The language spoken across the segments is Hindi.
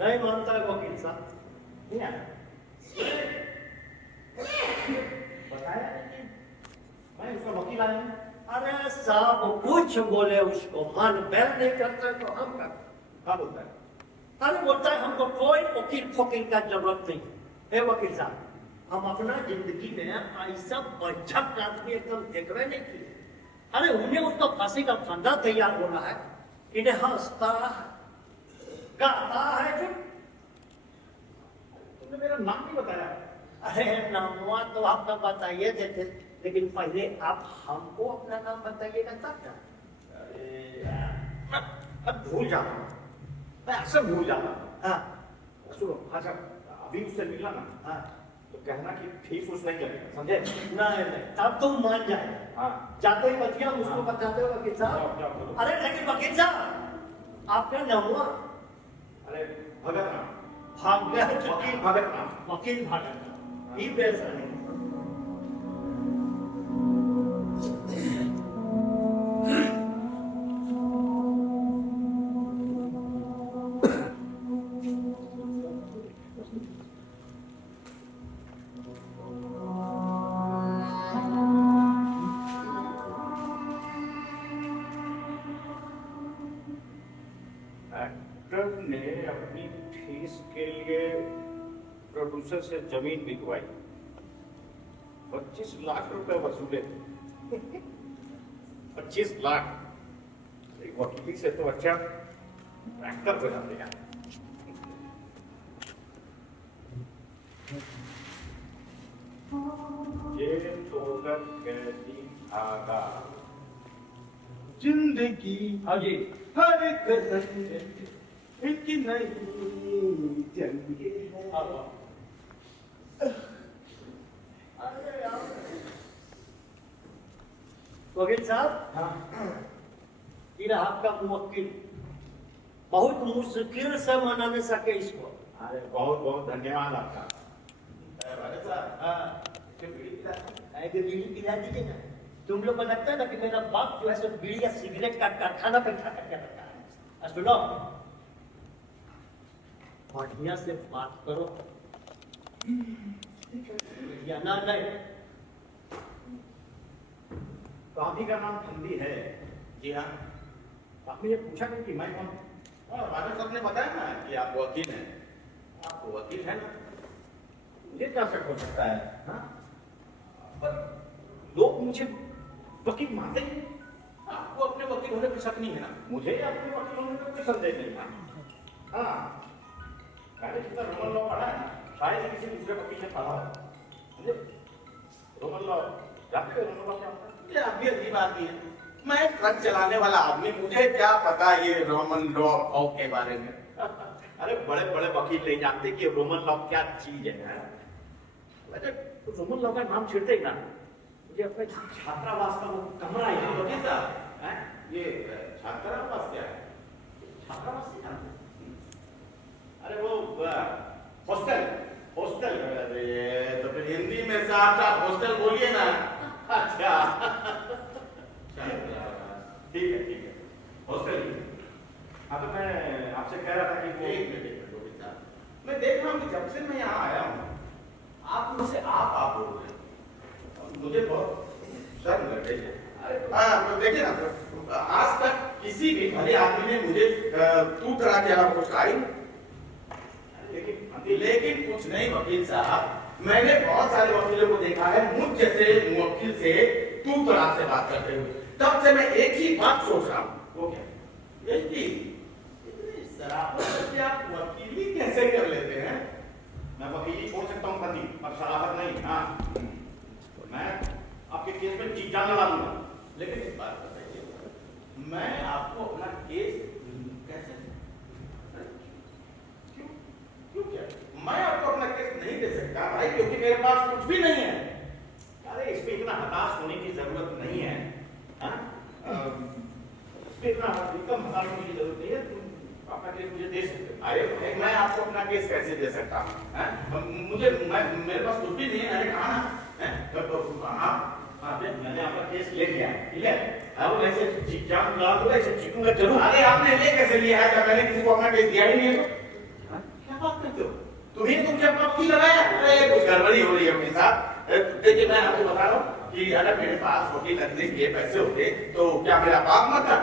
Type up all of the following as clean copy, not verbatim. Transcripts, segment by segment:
नहीं मानता है वकील साहब। नहीं आया बताया नहीं, मैं उसका वकील आया हूँ। अरे साहब कुछ बोले उसको, मन बैल नहीं करता तो हम क्या बोलता है? अरे बोलता है हमको कोई वकील फकील का जरूरत नहीं। हे वकील साहब, हम अपना जिंदगी में ऐसा बचक आदमी एकदम देखवे नहीं किए। अरे उन्हें उसका फांसी का फंदा तैयार होना है, इन्हें हंसता गाता है जो। तुमने मेरा नाम नहीं बताया। अरे नाम तो आपका बताइए देते, लेकिन पहले आप हमको अपना नाम बताइएगा तब ना। अरे यार, अब भूल जाता हूँ, मैं अक्सर भूल जाता हूँ। हाँ सुनो, अच्छा अभी उससे मिलना ना, हाँ तो कहना कि फीस उस नहीं लगेगा, समझे? नहीं तब तो मान जाए। हाँ जाते ही बचिया उसको हाँ। बताते हो वकील जाओ, साहब। जाओ, करो। अरे लेकिन वकील साहब आपका नाम हुआ अरे भगत राम, भाग्य वकील भगत राम। वकील भागत ये बेस नहीं। एक्टर ने अपनी फीस के लिए प्रोड्यूसर से जमीन बिकवाई, 25 लाख रुपए वसूले। 25 लाख एक वकीली से तो अच्छा एक्टर हो जाते हैं। ये तोड़कर कैदी भागा, जिंदगी हाँ जी हर कदम एक नई जंग है। वकील साहब हाँ, ये आपका मुवक्किल बहुत मुश्किल से मना नहीं सके इसको। अरे बहुत बहुत धन्यवाद आपका। भगत साहब, हाँ बीड़ी पिला। ऐसे बीड़ी पिला दीजिए ना। तुम लोग को लगता है ना कि मेरा बाप जो है सो बीड़ी या सिगरेट का कारखाना पे खा करके रखा है। सुनो, बढ़िया से बात करो या ना नहीं। तो आप ही का नाम ठंडी है? जी हाँ। आपने ये पूछा नहीं कि मैं कौन? राजा साहब ने बताया ना कि आप वकील हैं। आप तो वकील हैं ना। मुझे क्या शक हो सकता है? हाँ? पर लोग मुझे वकील मानते हैं। आपको अपने वकील होने पर शक नहीं है ना। मुझे अपने वकील होने में कोई संदेह नहीं है। हाँ, मैंने जितना रोमन लॉ पढ़ा है ना, शायद ही किसी दूसरे वकील ने पढ़ा हो। समझे? रोमन लॉ, जानते हो रोमन लॉ क्या होता है? ये अभी अजीब आदमी है। मैं ट्रक चलाने वाला आदमी, मुझे क्या पता ये रोमन लॉ के बारे में। अरे बड़े बड़े वकील नहीं जानते कि रोमन लॉ क्या चीज है। वैसे तो रोमन लॉ का नाम छेड़ते ही ना, मुझे अपने छात्रावास का वो कमरा ये यहाँ वकील साहब हैं? ये छात्रावास क्या है? छात्रावास नहीं जानते? अरे वो हॉस्टल, हॉस्टल। अरे तो फिर हिंदी में साफ हॉस्टल बोलिए ना। अच्छा ठीक है हॉस्टल ही। हाँ, तो मैं आपसे कह रहा था कि वो एक मिनट वकील साहब, मैं देख रहा हूँ कि जब से मैं यहाँ आया हूँ आप मुझसे आप बोल रहे हैं। मुझे बहुत शर्म लग रही है। हाँ, तो देखिए ना, आज तक किसी भी भले आदमी ने मुझे तू तड़ा के अलावा कुछ कहा ही नहीं। लेकिन कुछ नहीं वकील साहब, मैंने बहुत सारे वकीलों को देखा है मुझ जैसे मुवक्किल से तू तड़ाक से बात करते हुए। तब से मैं एक ही बात सोच रहा हूँ, वो क्या? यही इतनी शराफत से आप वकीली कैसे कर लेते हैं? मैं वकीली छोड़ सकता हूँ बंदी, पर शराफत नहीं। हाँ, मैं आपके केस में जीत जान लड़ा दूंगा। लेकिन इस बात बताइए, मैं आपको अपना केस कैसे क्यों क्यों क्या मैं आपको अपना केस नहीं दे सकता भाई, क्योंकि मेरे पास कुछ भी नहीं है। अरे इसमें इतना हताश होने की जरूरत नहीं है। हाँ? इसमें इतना एकदम हताश होने की जरूरत नहीं है। तुम अपना केस मुझे दे सकते हो। अरे भाई, मैं आपको अपना केस कैसे दे सकता हूँ? मुझे मेरे पास कुछ भी नहीं है, मैंने कहा ना। मैंने आपका केस ले लिया, ठीक है? अब ऐसे जीत जान लड़ा दूंगा, ऐसे जीतूंगा जरूर। अरे आपने ये कैसे लिया है जब मैंने किसी को अपना केस दिया ही नहीं है? तो तुम्हें तो मुझे अपना वकील लगाया। अरे कुछ गड़बड़ी हो रही है वकील साहब। देखिए मैं आपको बता रहा हूँ कि अगर मेरे पास वकील रखने के पैसे होते तो क्या मेरा बाप मत था।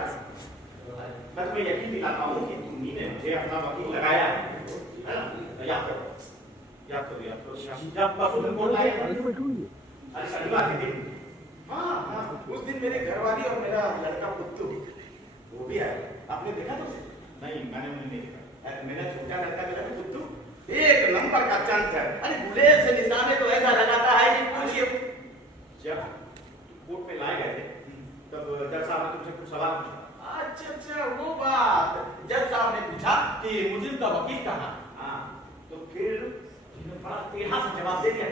मैं तुम्हें यकीन दिलाता हूँ कि तुमने मुझे अपना वकील लगाया है ना। याद करो जब परसों दिन कोर्ट आए अरे शनिवार के दिन। हाँ उस दिन मेरे घरवाली और मेरा लड़का पुत्तू वो भी आया। आपने देखा तो? नहीं मैंने उन्हें नहीं देखा। मेरा छोटा लड़का मेरा पुत्तू एक नंबर का चंट है। अरे बुलेट से निशाने तो ऐसा लगाता है कि पूछिए। जब कोर्ट में लाए गए थे तब जज साहब ने तुमसे कुछ सवाल पूछा। अच्छा वो बात। जज साहब ने पूछा कि मुझे का वकील कहाँ। हाँ तो फिर बड़ा टेढ़ा सा जवाब दे दिया।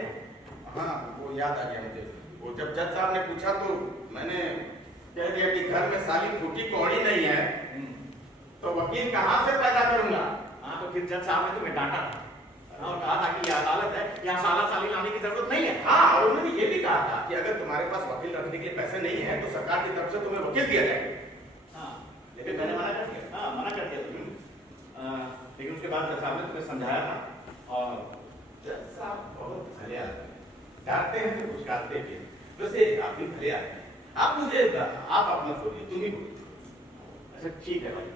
हाँ वो याद आ गया मुझे। वो जब जज साहब ने पूछा तो मैंने कह दिया कि घर में साली फूटी कौड़ी नहीं है तो वकील कहाँ से पैदा करूंगा। हाँ तो फिर जज साहब ने तुम्हें डांटा और कहा था कि यह अदालत है, यहाँ साला साली लाने की जरूरत नहीं है। हाँ और उन्होंने ये भी कहा था कि अगर तुम्हारे पास वकील रखने के लिए पैसे नहीं है तो सरकार की तरफ से तुम्हें वकील दिया जाएगा। हाँ लेकिन मैंने मना कर दिया। हाँ मना कर दिया तुम्हें। लेकिन उसके बाद जज साहब ने तुम्हें समझाया था और जज साहब बहुत भले आदमी डांटते हैं तो कुछ काटते भी। वैसे आप भी भले आदमी। आप मुझे आप अपना बोलिए, तुम ही बोलिए। अच्छा ठीक है भाई।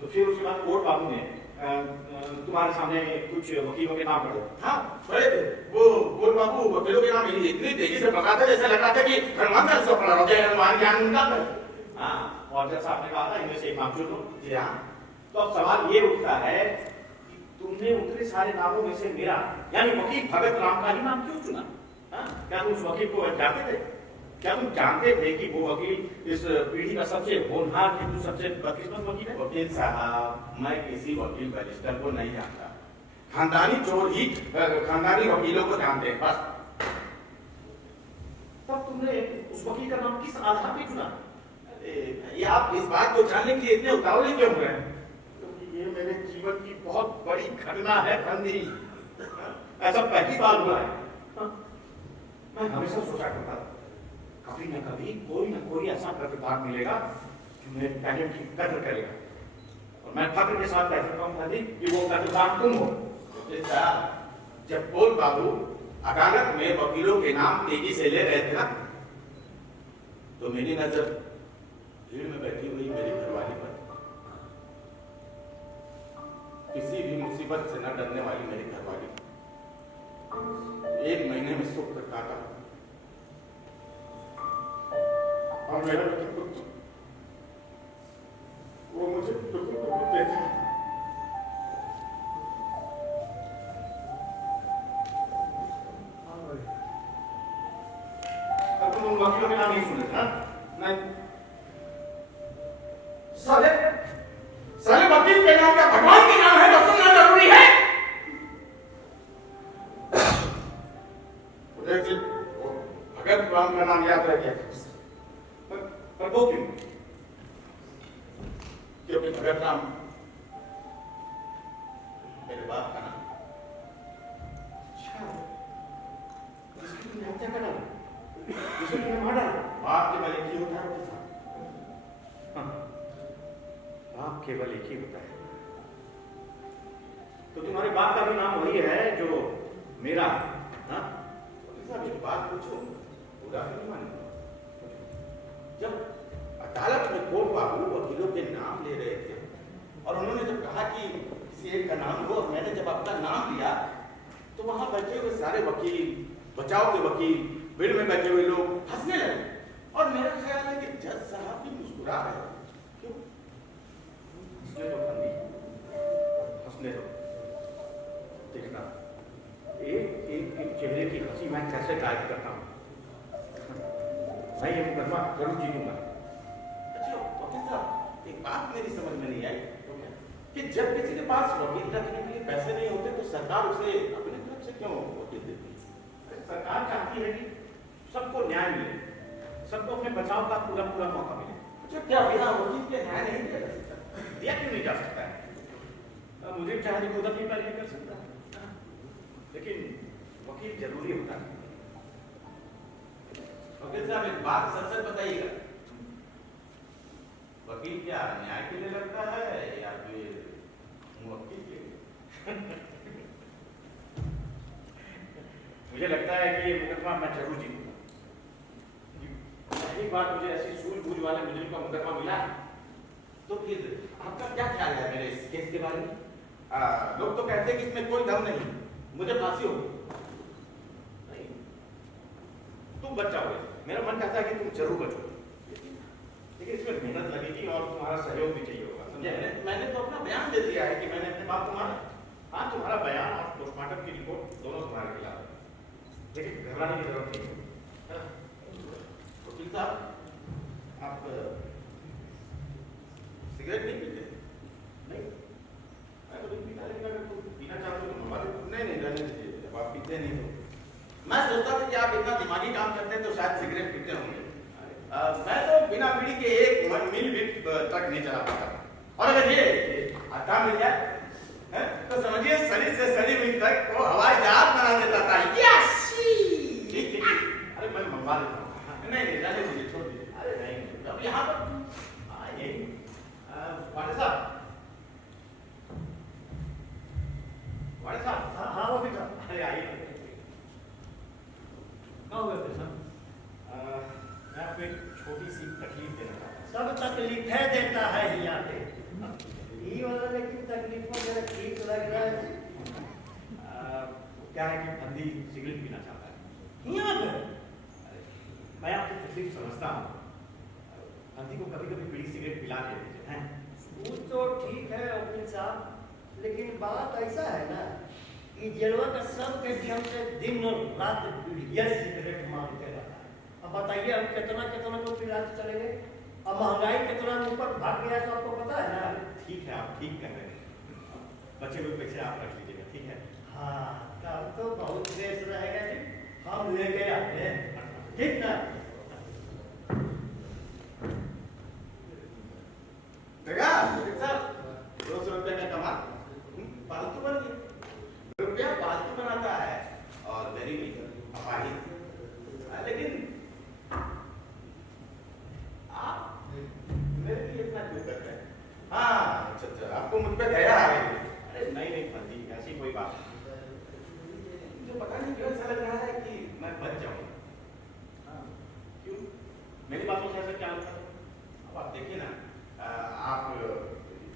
तो फिर उसके बाद कोर्ट बाबू ने तुम्हारे सामने कुछ वकीलों के नाम पढ़े। हाँ पढ़े थे। वो कोर्ट बाबू वकीलों के नाम इतनी तेजी से पढ़ा था जैसे लग रहा था कि हनुमान चालीसा पढ़ा रहा है। हनुमान ज्ञान उनका। हाँ और जज साहब ने कहा था इनमें से एक नाम चुन लो। जी हाँ। तो अब सवाल ये उठता है कि तुमने उतने सारे नामों में से मेरा यानी वकील भगत राम का ही नाम क्यों चुना। क्या तुम उस वकील को जानते थे? क्या तुम जानते थे कि वो वकील इस पीढ़ी का सबसे होनहार हिंदू सबसे बदकिस्मत वकील है? वकील साहब मैं किसी वकील बैरिस्टर को नहीं जानता। खानदानी चोर ही खानदानी वकीलों को जानते हैं बस। तब तुमने उस वकील का नाम किस आधार पर चुना? अरे आप इस बात को जानने के लिए इतने उतावले क्यों हुए हैं? क्योंकि ये मेरे जीवन की बहुत बड़ी घटना है फंदी। ऐसा पहली बार हुआ है। मैं हमेशा सोचा करता था कभी न कभी कोई न कोई ऐसा प्रतिभाग मिलेगा जो मेरे टैलेंट की कदर करेगा और मैं फख्र के साथ कह सकता हूं कि वो प्रतिभाग तुम हो। जब बोल बाबू अदालत में वकीलों के नाम तेजी से ले रहे थे ना तो मेरी नजर भीड़ में बैठी हुई मेरी घरवाली पर। किसी भी मुसीबत से न डरने वाली मेरी घरवाली एक महीने में सुख तक काटा और मेरा पुत्र वो मुझे देखा। अब तुम उन वकीलों के नाम नहीं सुने ना? नहीं। साले साले वकील के नाम क्या भगवान के नाम है तो सुनना जरूरी है। भगत राम का नाम याद रह गया पर वो क्यों? क्योंकि भगत राम मेरे बाप का नाम। अच्छा इसकी तुमने हत्या करा इसको तुमने मारा। बाप केवल एक ही होता है। बाप केवल एक ही होता है। तो तुम्हारे बाप का भी नाम वही है जो मेरा। हाँ एक बात पूछो पूरा नहीं माने। जब अदालत में कोर्ट बाबू वकीलों के नाम ले रहे थे और उन्होंने जब कहा कि किसी एक का नाम लो और मैंने जब अपना नाम लिया तो वहां बैठे हुए सारे वकील बचाव के वकील भीड़ में बैठे हुए लोग हंसने लगे और मेरा ख्याल है कि जज साहब भी मुस्कुरा रहे हैं। क्यों? हंसने दो फंदी, हंसने दो। देखना एक एक एक चेहरे की हंसी मैं कैसे गायब करता हूँ। मैं ये मुकदमा जरूर जीतूंगा। अच्छा वकील साहब एक बात मेरी समझ में नहीं आई कि जब किसी के पास वकील रखने के लिए पैसे नहीं होते तो सरकार उसे अपने तरफ से क्यों वकील देती है? सरकार चाहती है कि सबको न्याय मिले, सबको अपने बचाव का पूरा पूरा मौका मिले। अच्छा क्या बिना वकील के न्याय नहीं दिया जा सकता? दिया क्यों नहीं जा सकता है? मुझे चाहे खुद अपनी पैरवी कर सकता है लेकिन वकील जरूरी होता है। वकील साहब एक बात सच सच बताइएगा, वकील क्या न्याय के लिए लगता है या फिर मुवक्किल के लिए? मैं जरूर जीतूंगा। पहली बार मुझे ऐसी सूझबूझ वाले मुजरिम का मुकदमा मिला, तो फिर आपका क्या ख्याल है मेरे इस केस के बारे में? लोग तो कहते हैं कि इसमें कोई दम नहीं, मुझे फांसी होगी। नहीं, तुम बच जाओगे। मेरा मन कहता है कि तुम जरूर बचोगे, लेकिन इसमें मेहनत लगेगी और तुम्हारा सहयोग भी चाहिए होगा, समझे? मैंने तो अपना बयान दे दिया है कि मैंने अपने बाप को मारा। हाँ, तुम्हारा बयान और पोस्टमार्टम की रिपोर्ट दोनों तुम्हारे खिलाफ है, लेकिन घबराने की जरूरत नहीं है। वकील साहब, आप सिगरेट नहीं पीते? नहीं, मैं तो नहीं पीता, लेकिन अगर तुम पीना चाहते हो तो मंगवा दो। नहीं, रहने दीजिए। जब आप पीते नहीं तो मैं सोचता था कि आप इतना दिमागी काम करते हैं तो शायद सिगरेट पीते होंगे। मैं तो बिना बीड़ी के एक मील भी तक नहीं चला पाता। और अगर ये आटा मिल जाए तो समझिए शरीर से शरीर मील तक वो हवाई जहाज बना देता था। ठीक, अरे मैं मंगवा देता हूँ। नहीं, रहने दीजिए, छोड़ दीजिए। अरे नहीं, अब यहाँ पर यही वाले साहब, वाले साहब, हाँ हाँ वकील साहब, अरे आइए। क्या हुआ वकील साहब? मैं आपको एक छोटी सी तकलीफ देना चाहता सब तकलीफें देता है यहाँ पे, ये वाला लेकिन तकलीफों मेरा ठीक लग रहा है। हूँ। क्या है कि बंदी सिगरेट पीना चाहता है। यहाँ पे अरे, मैं आपकी तकलीफ समझता हूँ। बंदी को कभी कभी बीड़ी सिगरेट पिला के देते हैं। वो तो ठीक है वकील साहब, लेकिन बात ऐसा है ना कि जेलवा का सब कैदी हमसे दिन और रात बीड़िया सिगरेट मांगते रहता है। अब बताइए हम कितना को पिला के चलेंगे? अब महंगाई कितना ऊपर भाग गया तो आपको पता है ना। ठीक है, आप ठीक कह रहे हैं। बचे हुए पैसे आप रख लीजिएगा, ठीक है? हाँ, तब तो बहुत बेस रहेगा जी, हम लेके आते हैं, ठीक ना? देखा साहब, 200 रुपये का कमा फालतू बन गया। रुपया फालतू बनाता है और मेरी अपाहिज। लेकिन आप मेरे लिए इतना क्यों कर रहे हैं? हाँ, अच्छा, आपको मुझ पे दया आ गई। अरे नहीं बंदी, ऐसी कोई बात नहीं। मुझे पता नहीं क्यों ऐसा लग रहा है कि मैं बच जाऊंगा। हाँ, क्यों? मेरी बातों से ऐसा क्या लगता है? अब आप देखिए ना, आप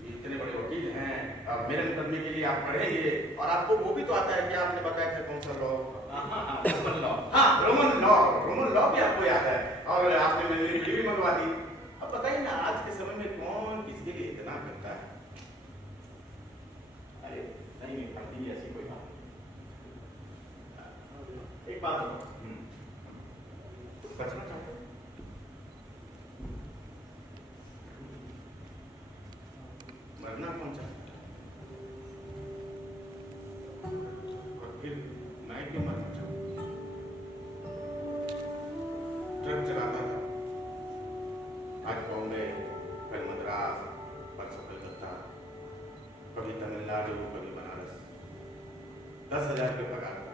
इतने बड़े वकील हैं, अब मेरे मुकदमे के लिए आप पढ़ेंगे और आपको वो भी तो आता है कि आपने बताया था कौन सा लॉ। Roman law. हाँ, रोमन लॉ भी आपको याद है और आपने मेरी डिग्री भी मंगवा दी। अब बताइए ना, आज के समय में कौन किसके लिए इतना करता है? अरे नहीं बंदी, ऐसी कोई बात नहीं। एक बात बताओ, तुम बचना चाहते हो? मरना कौन चाहता है? और फिर मैं क्यों मरना चाहूँ? ट्रक चलाता था, आज बॉम्बे, कल मद्रास, परसों कलकत्ता, कभी तमिलनाडु, कभी बनारस। 10,000 रुपये पगार था,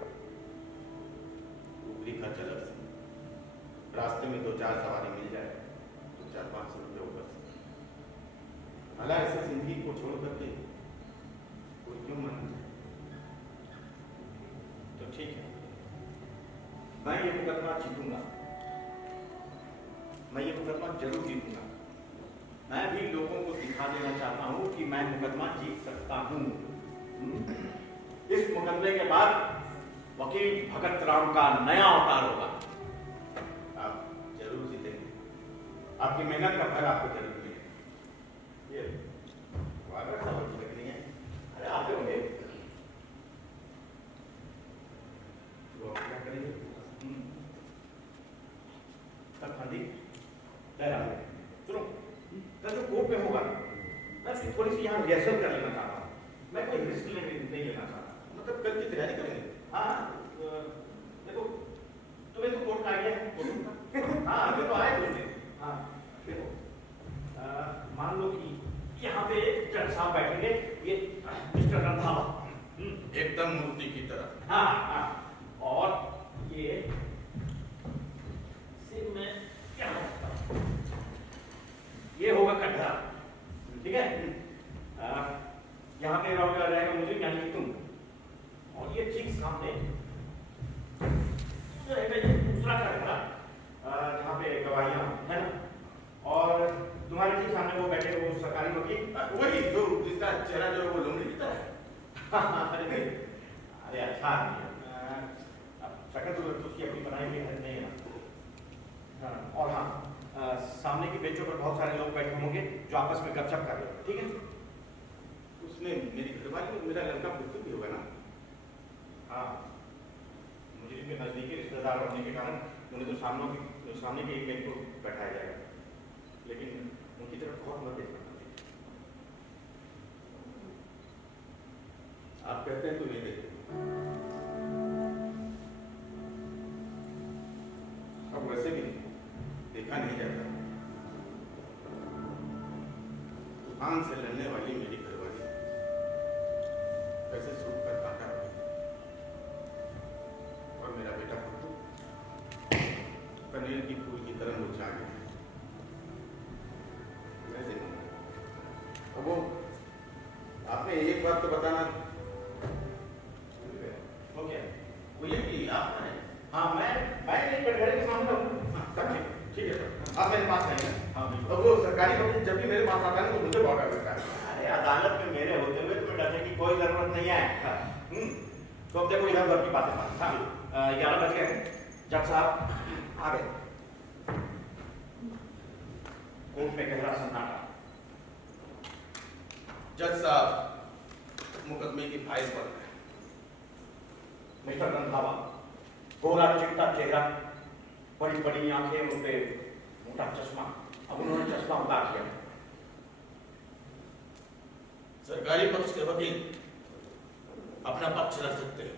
ऊपरी खर्च अलग से। रास्ते में 2-4 सवारी मिल जाए तो 400-500 रुपये ऊपर से। भला ऐसे जिंदगी को छोड़ करके कोई क्यों मरना चाहे? तो ठीक है, मैं ये मुकदमा जीतूंगा। मैं ये मुकदमा जरूर जीतूंगा। मैं भी लोगों को दिखा देना चाहता हूँ कि मैं मुकदमा जीत सकता हूँ। इस मुकदमे के बाद वकील भगत राम का नया अवतार होगा। आप जरूर जीतेंगे, आपकी मेहनत का फल आपको जरूर मिलेगा। ये वागर सा वकील नहीं है। अरे आते होंगे। वो क्या करेंगे? तब बंदी सुनो, कल जो कोर्ट में होगा मैं उसकी थोड़ी सी यहाँ रिहर्सल कर लेना चाहता हूँ। मैं कोई रिस्क नहीं लेना चाहता। मतलब कल की तैयारी करेंगे? हाँ, देखो तुम्हें तो कोर्ट का आइडिया है कोर्ट का? हाँ, अभी तो आए तुमने। हाँ, देखो मान लो कि यहाँ पे जज साहब बैठेंगे, ये मिस्टर रंधावा एकदम मूर्ति की तरह। हाँ हाँ, और ये सिर में क्या ये होगा कटरा, ठीक है? यहाँ पे रहेगा मुझे यानी कि तुम, और ये ठीक सामने रहेगा ये दूसरा घर है ना, जहाँ पे गवाहियाँ है ना, और तुम्हारे ठीक सामने वो बैठे वो सरकारी वकील, वही जो जिसका चेहरा जो है वो लोमड़ी की तरह है। अरे अच्छा आदमी है। अब शक्ल तो उसकी अपनी बनाई हुई है नहीं है ना। हाँ, और हाँ, सामने की बेंचों पर बहुत सारे लोग बैठे होंगे जो आपस में गपशप कर रहे हैं, ठीक है? उसमें मेरी घरवाली और मेरा लड़का पुत्र भी होगा ना? हाँ, मुझे इनके नजदीकी रिश्तेदार होने के कारण उन्हें तो सामने की एक बेंच को बैठाया जाएगा, लेकिन उनकी तरफ बहुत मत देखना। आप कहते हैं तो नहीं देखते। अब वैसे भी देखा नहीं जाता। तूफान से लड़ने वाली मेरी घरवाली कैसे सूख कर काटा रही, और मेरा बेटा पुत्तू कनेर की फूल की तरह मुरझा गया। वैसे नहीं। अब वो आपने एक बात तो बताना, ओके, वो ये कि आप हैं। हाँ, मैं एक घर के सामने हूँ। सब ठीक है सर, आप मेरे पास आएंगे। हाँ, बिल्कुल। अब वो सरकारी वकील जब भी मेरे पास आता है तो मुझे बहुत डर लगता है। अरे अदालत में मेरे होते हुए तुम्हें डरने की कोई जरूरत नहीं है। तो अब देखो इधर उधर की बातें मत। हाँ, 11 बज गए हैं, जज साहब आ गए। कोर्ट में गहरा सन्नाटा। जज साहब, मुकदमे की फाइल पर है। मिस्टर रंधावा, गोरा चिट्टा चेहरा, बड़ी बड़ी आंखें, उन पे मोटा चश्मा। अब उन्होंने चश्मा उतार दिया। सरकारी पक्ष के वकील अपना पक्ष रख सकते हैं।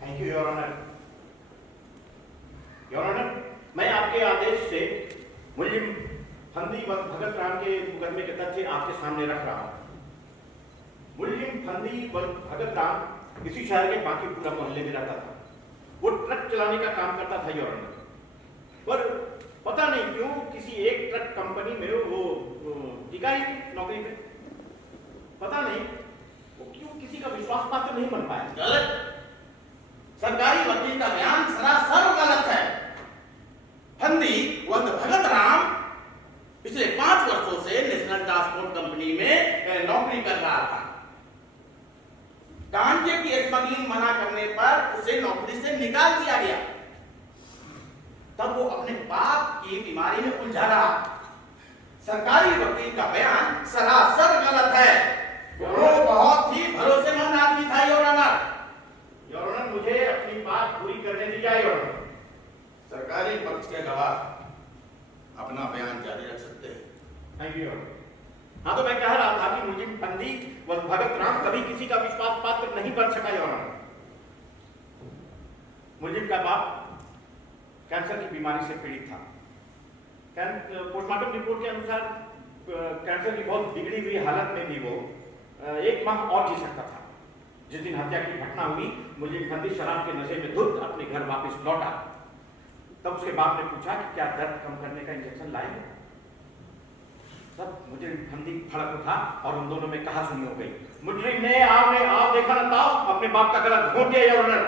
Thank you your honour. Your honour, मैं आपके आदेश से मुल्जिम फंदी व भगत राम के मुकदमे के तथ्य आपके सामने रख रहा हूं। मुल्जिम फंदी व भगत राम किसी शहर के बांकीपुरा मोहल्ले में रहता था। वो ट्रक चलाने का काम करता था योर ऑनर, पर पता नहीं क्यों किसी एक ट्रक कंपनी में वो टिका ही नौकरी पे। पता नहीं वो क्यों किसी का विश्वास पात्र नहीं बन पाया। गलत। सरकारी वकील का बयान सरासर गलत है। फंदी व भगत राम पिछले 5 वर्षों से नेशनल ट्रांसपोर्ट कंपनी में नौकरी कर रहा था। गांजे की स्मगलिंग मना करने पर उसे नौकरी से निकाल दिया गया। तब वो अपने बाप की बीमारी में उलझा रहा। सरकारी वकील का बयान सरासर गलत है। वो बहुत ही भरोसेमंद आदमी था योर ऑनर। योर ऑनर, मुझे अपनी बात पूरी करने दीजिए योर ऑनर। सरकारी पक्ष के गवाह अपना बयान जारी रख सकते हैं। Thank you your honour. हाँ, तो मैं कह रहा था कि मुल्जिम फंदी व भगत राम कभी किसी का विश्वास पात्र नहीं बन सका योर ऑनर। मुल्जिम का बाप कैंसर की बीमारी से पीड़ित था। पोस्टमार्टम रिपोर्ट के अनुसार कैंसर की बहुत बिगड़ी हुई हालत में भी वो 1 माह और जी सकता था। जिस दिन हत्या की घटना हुई, मुल्जिम फंदी शराब के नशे में धुत अपने घर वापस लौटा। तब उसके बाप ने पूछा कि क्या दर्द कम करने का इंजेक्शन लाएंगे। तब मुल्जिम फंदी भड़क उठा और उन दोनों में कहासुनी हो गई। मुल्जिम ने आप देखा न था अपने बाप का गला घोंट दिया योर ऑनर।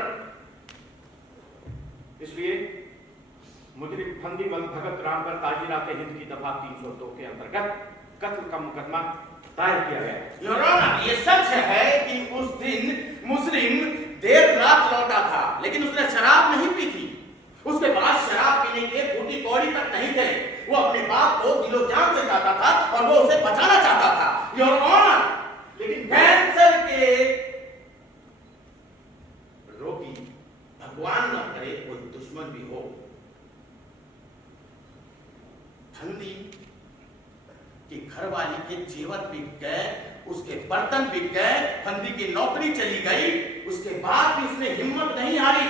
इसलिए मुजरिम फंदी व भगत राम पर ताजीरात हिंद की दफा 302 के अंतर्गत कत्ल का मुकदमा दायर किया गया। योर ऑनर, ये सच है कि उस दिन मुस्लिम देर रात लौटा था, लेकिन उसने शराब नहीं पी थी। उसके पास शराब पीने के फूटी कौड़ी तक नहीं थे। वो अपने बाप को दिलो जान से चाहता था और वो उसे बचाना चाहता था योर ऑनर। लेकिन कैंसर के रोगी भगवान न करे कोई दुश्मन भी हो। फंदी की घरवाली के जेवर बिक गए, उसके बर्तन बिक गए, फंदी की नौकरी चली गई। उसके बाद भी उसने हिम्मत नहीं हारी।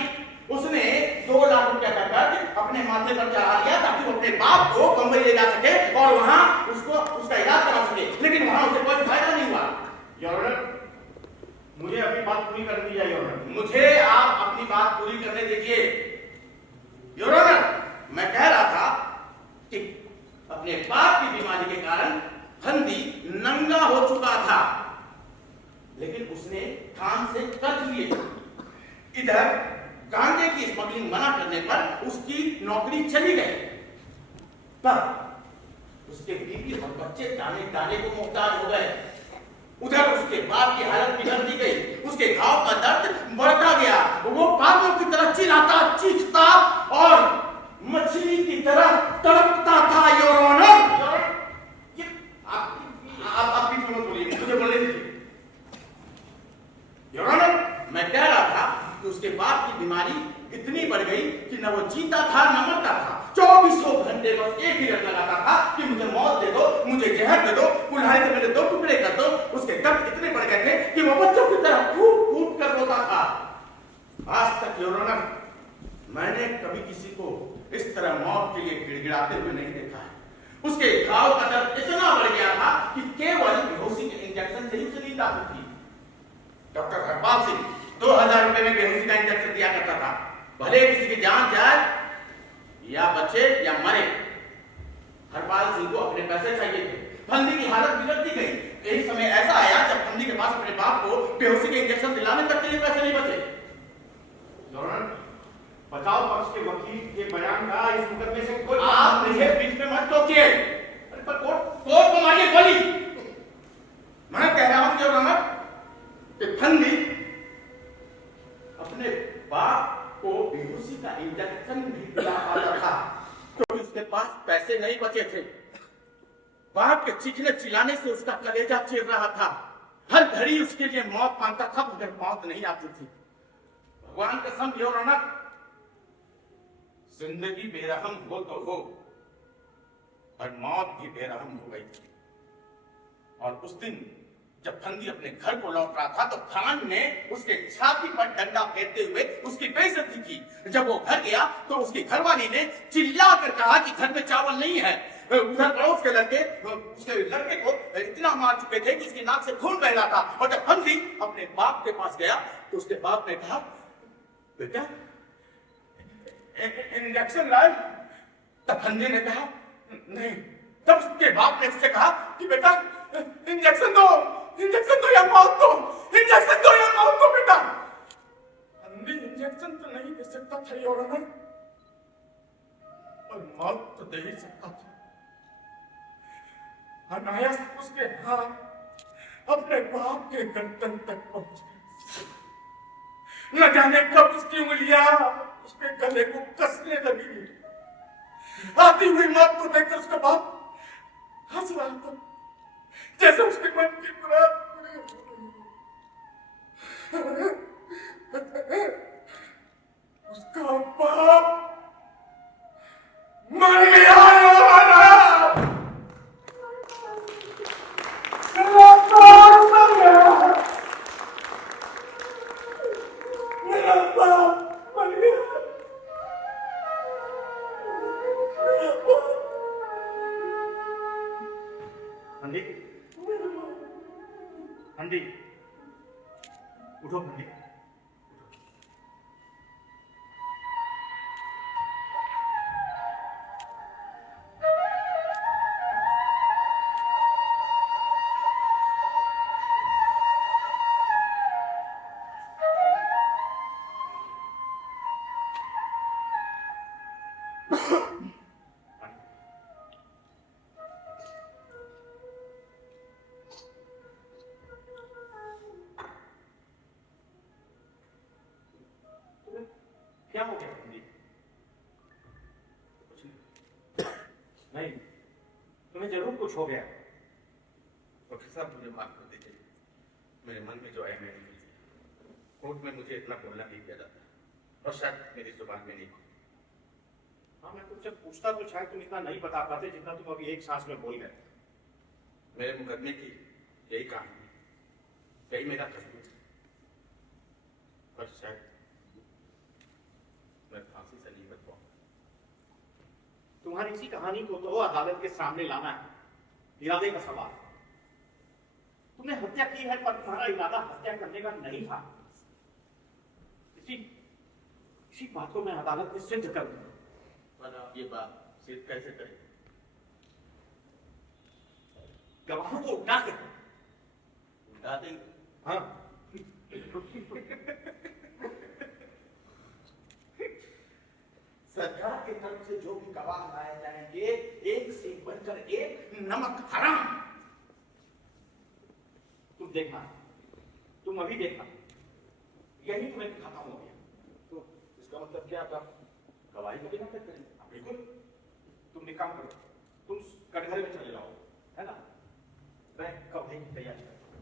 उसने 2 लाख रुपया का कर्ज अपने माथे पर चढ़ा लिया ताकि वो अपने बाप को बंबई ले जा सके और वहां उसका इलाज करा सके, लेकिन वहां उसे कोई फायदा नहीं हुआ। योर ऑनर, मुझे अपनी बात पूरी कर दी जाए योर ऑनर। मुझे आप अपनी बात पूरी करने दीजिए योर ऑनर। मैं कह रहा था कि अपने बाप की बीमारी के कारण फंदी नंगा हो चुका था, लेकिन उसने कान से कर्ज लिए स्मगलिंग मना करने पर उसकी नौकरी चली गई। तब उसके बीवी और बच्चे ताने ताने को मुहताज हो गए। उधर उसके बाप की हालत बिगड़ दी गई, उसके घाव का दर्द बढ़ता गया। वो पागलों की तरह चिल्लाता, चीखता और मछली की तरह तड़पता था। योर ऑनर, आप भी थोड़ा बोलिए, मुझे बोलने दीजिए। योर ऑनर, मैं कह रहा था कि उसके बाप की बीमारी इतनी बढ़ गई कि न वो जीता था न मरता था। 24 घंटे बस एक ही रट लगाता था कि मुझे मौत दे दो, मुझे जहर दे दो, कुल्हाड़ी से मेरे 2 टुकड़े कर दो। उसके दर्द इतने बढ़ गए थे कि वो बच्चों की तरह फूट फूट कर रोता था। आज तक योर ऑनर, मैंने कभी किसी को इस तरह मौत के लिए गिड़गिड़ाते हुए नहीं देखा है। उसके घाव का दर्द इतना बढ़ गया था कि केवल बेहोशी के इंजेक्शन से ही उसे नींद आती थी। डॉक्टर हरपाल सिंह 2000 रुपए में बेहोशी का इंजेक्शन दिया करता था। भले किसी की जान जाए या बचे या मरे, हरपाल सिंह को अपने पैसे चाहिए थे। फंदी की हालत बिगड़ती गई। यही समय ऐसा आया जब फंदी के पास अपने बाप को बेहोशी के इंजेक्शन दिलाने तक के लिए पैसे नहीं बचे। बचाव पक्ष के वकील के बयान का इस मुकदमे से कोई आप मुझे बीच में मत टोकिए। अरे पर कोर्ट को मारिए गोली। मैं कह रहा हूं योर ऑनर कि फंदी अपने बाप को बेहोशी का इंजेक्शन नहीं दिला पाता था क्योंकि उसके पास पैसे नहीं बचे थे। बाप के चीखने चिल्लाने से उसका कलेजा चिर रहा था। हर घड़ी उसके लिए मौत मांगता था मगर मौत नहीं आती थी। भगवान कसम योर ऑनर, जिंदगी बेरहम हो तो हो, और मौत भी बेरहम हो गई थी। और उस दिन जब फंदी अपने घर को लौट रहा था तो खान ने उसके छाती पर डंडा फेरते हुए उसकी बेइज्जती की। जब वो घर गया तो उसकी घरवाली ने चिल्ला कर कहा कि घर में चावल नहीं है। उधर पड़ोस के लड़के उसके लड़के को इतना मार चुके थे कि उसकी नाक से खून बह रहा था। और जब फंदी अपने बाप के पास गया तो उसके बाप ने कहा, बेटा इंजेक्शन लाए? तब फंदी ने कहा नहीं। तब उसके बाप ने उससे कहा कि बेटा इंजेक्शन दो या मौत दो, इंजेक्शन दो या मौत दो बेटा। फंदी इंजेक्शन तो नहीं दे सकता था योर ऑनर, और मौत तो दे ही सकता था। अनायास उसके हाथ अपने बाप के गर्दन तक पहुंच गए। न जाने कब उसकी उंगलियां उसके गले को कसने लगी। आती हुई मौत को देखकर उसका बाप हंस रहा था जैसे उसके मन की मुराद पूरी हो रही। उसका बाप मर गया। फंदी, उठो फंदी। क्या हो गया फंदी? कुछ नहीं, तुम्हें जरूर कुछ हो गया। डॉक्टर साहब मुझे माफ कर दीजिए, मेरे मन में जो है मैं नहीं। कोर्ट में मुझे इतना बोलना नहीं दिया जाता और शायद मेरी जुबान में नहीं। हाँ, मैं तुमसे पूछता तो शायद तुम इतना नहीं बता पाते जितना तुम अभी एक सांस में बोल गए। मेरे मुकदमे की यही कहानी है, यही मेरा कसूर है, पर शायद मैं फांसी से नहीं बच पाऊंगा। तुम्हारी इसी कहानी को तो अदालत के सामने लाना है, इरादे का सवाल। तुमने हत्या की है पर तुम्हारा इरादा हत्या करने का नहीं था। इसी बात को मैं अदालत में सिद्ध कर दूंगा। पर आप ये बात सिद्ध कैसे करें? गवाहों को उठा के उठा देंगे। हाँ सरकार की तरफ से जो भी गवाह लाए जाएंगे, एक से बढ़कर एक नमक हराम। तुम देखना, तुम अभी देखना, यही तुम्हें खत्म हो गया। तो इसका मतलब क्या? आप गवाही को भी नाटक करेंगे? बिल्कुल, तुम एक काम करो, तुम कटघरे में चले जाओ, है ना? मैं गवाही की तैयारी करता हूँ।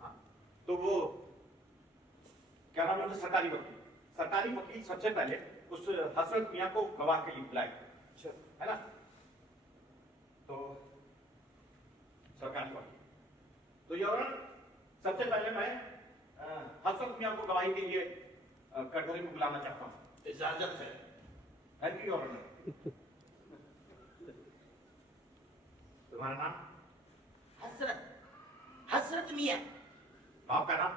हाँ, तो वो क्या नाम है उसका? सरकारी वकील सबसे पहले उस हसरत मियां को गवाह के लिए बुलाए, है ना? तो सरकारी वकील, तो योर ऑनर, सबसे पहले मैं हसरत मियां को गवाही के लिए कटघरे में बुलाना चाहता हूँ। इजाजत है। Thank you your honour. तुम्हारा नाम? हसरत मियां। बाप का नाम?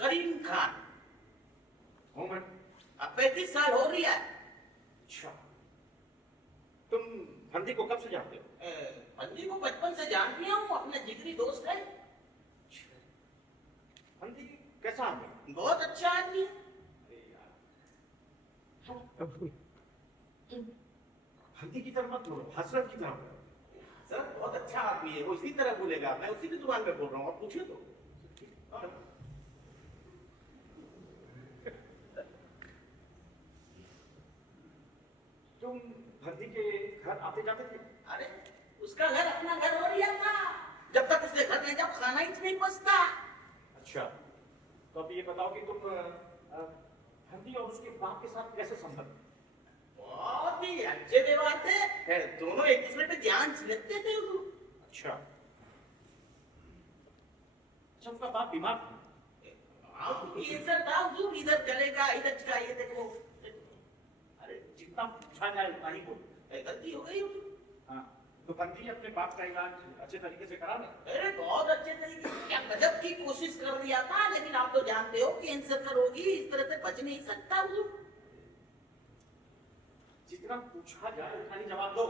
करीम खान। उम्र? 35 साल हो रही है। अच्छा, तुम फंदी को कब से जानते हो? फंदी को बचपन से जानती हूँ, अपना जिगरी दोस्त है। फंदी कैसा आदमी? बहुत अच्छा आदमी है। अरे यार, फंदी की तरफ मत बोलो, हसरत की तरफ बोलो। सर बहुत अच्छा आदमी है, वो इसी तरह बोलेगा, मैं उसी की जुबान में बोल रहा हूँ, और पूछिए तो। तुम फंदी के घर आते जाते थे? अरे उसका घर अपना घर हो गया था, जब तक उसके घर नहीं जाओ खाना ही नहीं पचता। अच्छा, तो अब ये बताओ कि तुम फंदी और उसके बाप के साथ कैसे संबंध? बहुत ही अच्छे व्यवहार थे, दोनों एक दूसरे पे ध्यान छिड़कते थे। अच्छा, अच्छा उनका बाप बीमार था? कैंसर था, जो इधर चलेगा इधर चला, ये देखो। अरे जितना पूछा जाए उतना ही बोलो। गलती हो गई। हाँ, तो फंदी अपने बाप का इलाज अच्छे तरीके से करा ले? अरे बहुत अच्छे तरीके से, क्या गजब की कोशिश कर दिया था, लेकिन आप तो जानते हो कैंसर का रोगी इस तरह से बच नहीं सकता। जितना पूछा जाए उतना ही जवाब दो।